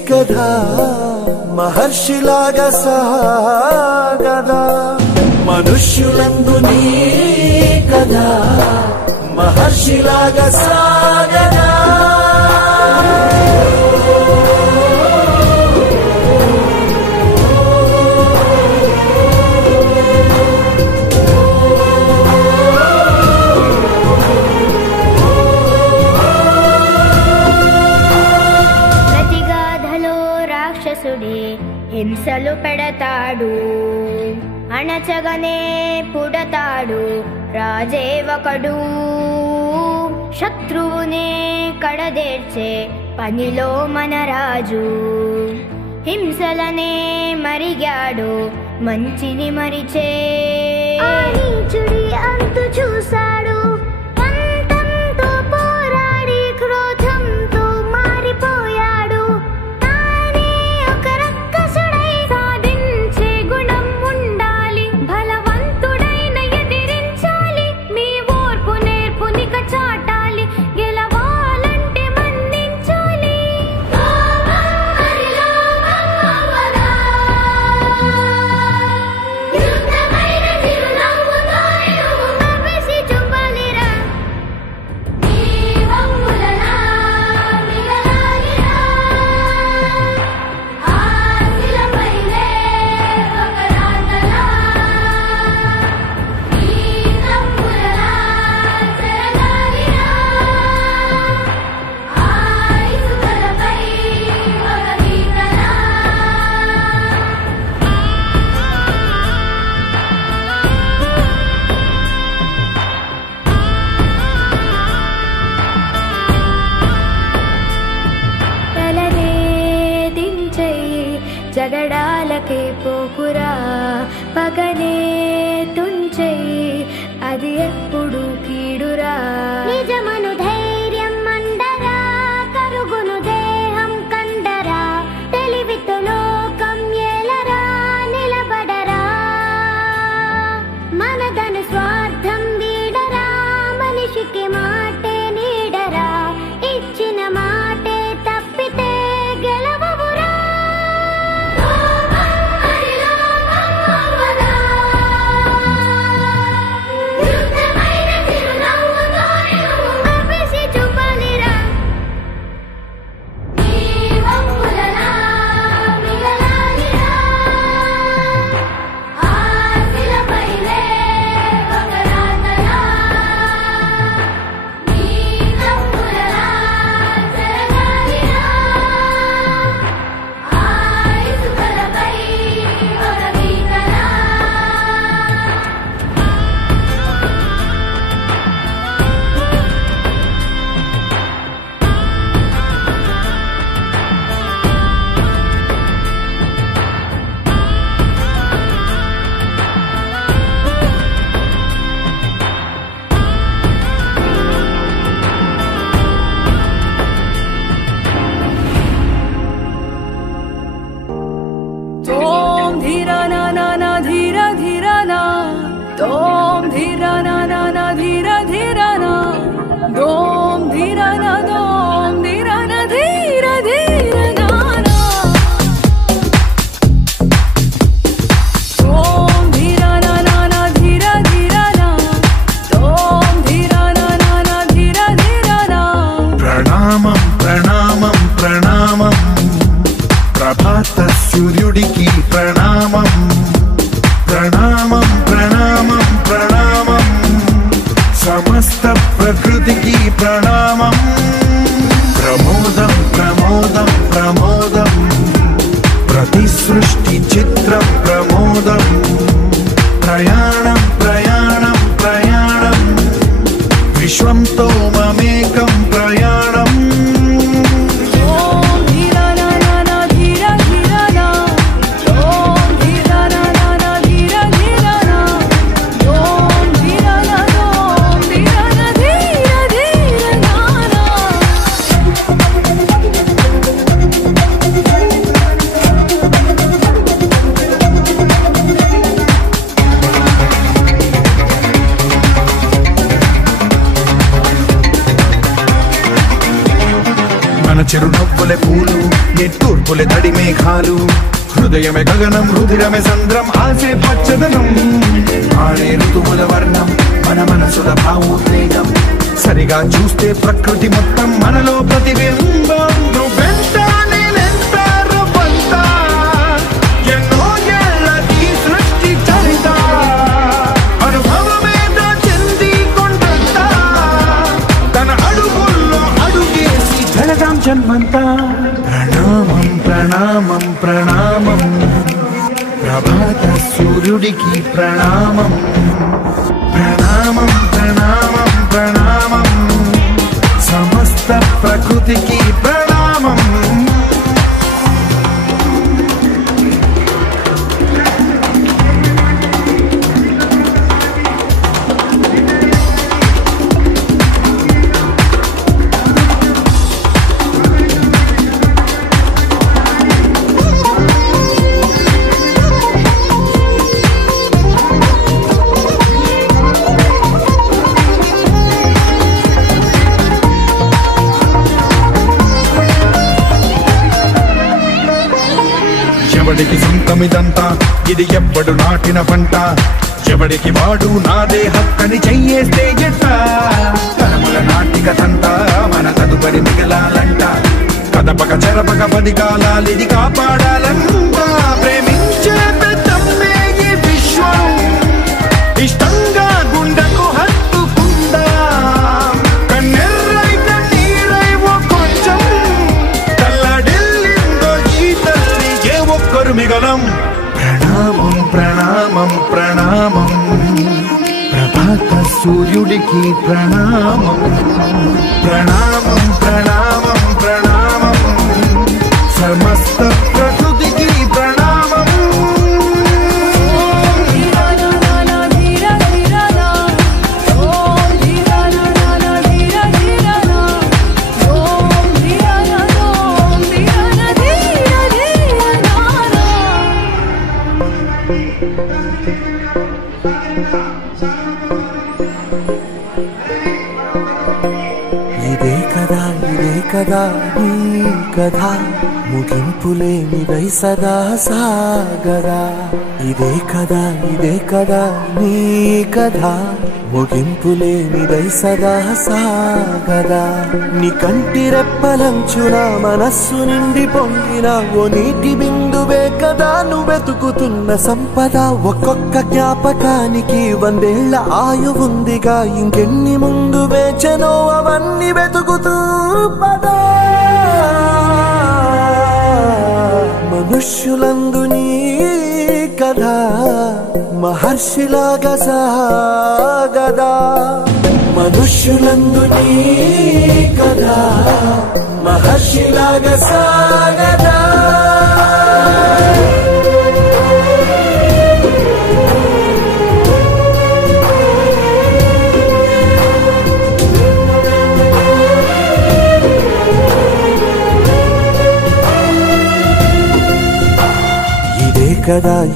కథ మహర్షిలాగా సాగదా. మనుష్యులందు నీ కథ మహర్షిలాగా సాగదా. ప్రతిగాధలో రాక్షసుడే హింసలు పెడతాడు, అణచగనే పుడతాడు రాజే ఒకడు. శత్రువునే కడదేర్చే పనిలో మన రాజు, హింసలనే మరిగాడు మంచిని మరిచే. నీచుడి అంతు చూశాడు, పంతంతో పోరాడి క్రోధంతో మారిపోయాడు. తానే ఒక రక్కసుడై సాధించే గుణం ఉండాలి, బలవంతుడైన ఎదిరించాలి. మీ ఓర్పు నేర్పునిక చాటాలి, గెలవాలంటే మన్నించాలి. యుద్ధమైన చిరునవ్వుతో ప్రవేశి చువ్వాలి. ప్రణామం. ప్రమోదం ప్రమోదం ప్రమోదం, ప్రతి సృష్టి చిత్రం ప్రమోదం. ప్రయాణం ప్రయాణం ప్రయాణం, విశ్వంతో మమేకం ప్రయాణం. చిరునవ్వులే పూలు, నిట్టూర్పులే తడి మేఘాలు. హృదయమే గగనం, రుధిరమే సంద్రం, ఆసే పచ్చదనం. ఆడే ఋతువుల వర్ణం, మన మనసుల భావోద్వేగం. సరిగా చూస్తే ప్రకృతి మొత్తం మనలో ప్రతిబింబం. నువ్వెంత నేనెంత రవ్వంత, ఎన్నో ఏళ్ళ ఈ సృష్టి చరిత. అనుభవమేద చెంది కొండంత, తన అడుగుల్లో అడుగేసి జలదాం జన్మంతా. ప్రణామం ప్రణామం ప్రణామం, ప్రభాత సూర్యుడికి ప్రణామం. ప్రణామం ప్రణామం ప్రణామం, సమస్త ప్రకృతికి ప్రణామం. ఎవడికి సొంతమిదంతా, ఇది ఎవ్వడు నాటిన పంట. ఎవడికి వాడు నాదే హక్కని చెయ్యేస్తే ఎట్ట. తరముల నాటికతంతా మన తదుపరి మిగలాలంట. కదపక చెరపక 10 కాలాలిది కాపాడాలంట. ప్రేమించే పెద్దమ్మే ఈ విశ్వం, ఇష్టంగా గుండెకు హత్తుకుందా. కన్నెర్రై కన్నీరై ఓ కొంచెం తల్లడిల్లిందో ఈ తల్లి, ఏ ఒక్కరు మిగలం. ప్రణామం ప్రణామం ప్రణామం, ప్రభాత సూర్యుడికి ప్రణామం. ప్రణామం ప్రణామం ప్రణామం, సమస్త ప్రకృతికి ప్రణామం. ఇదే కదా నీ కథ, ముగింపులేనిదై సదా సాగదా. ఇదే కదా నీ కథ, ముగింపులేనిదై సదా సాగదా. నీ కంటి రెప్పలంచున మనస్సు నిండి పొంగిన ఓ నీటి బిందువే కదా నువ్వెతుకుతున్న సంపద. ఒక్కొక్క జ్ఞాపకానికి 100 ఏళ్ల ఆయువుందిగా, ఇంకెన్ని ముందు వేచనో అవన్నీ వెతుకుతూ పదా. మనుష్యులందు నీ కథ మహర్షిలాగా సాగదా. మనుష్యులందు నీ కథ మహర్షిలాగా సాగదా.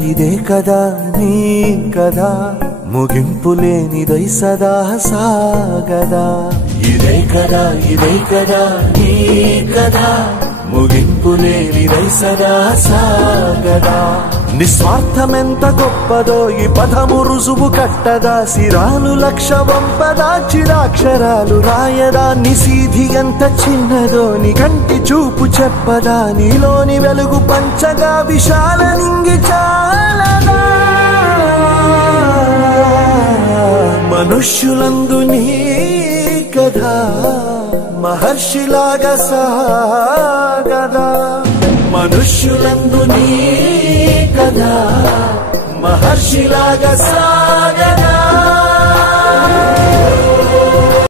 ఇదే కదా నీ కదా, ముగింపులేనిదై సదా సాగదా. ఇదే కదా నీ కదా, ముగింపులేనిదై సదా సాగదా. నిస్వార్థమెంత గొప్పదో ఈ పదము రుజువు కట్టదా. సిరాలు 1,00,000 వంపదా, చిరాక్షరాలు రాయదా. నిశీధి ఎంత చిన్నదో నీ కంటి చూపు చెప్పదా. నీలోని వెలుగు పంచగా విశాల నింగి చాలదా. మనుష్యులందు నీ కథ మహర్షిలాగా సాగదా మనుష్యులందు నీ కదా మహర్షిలాగా సాగదా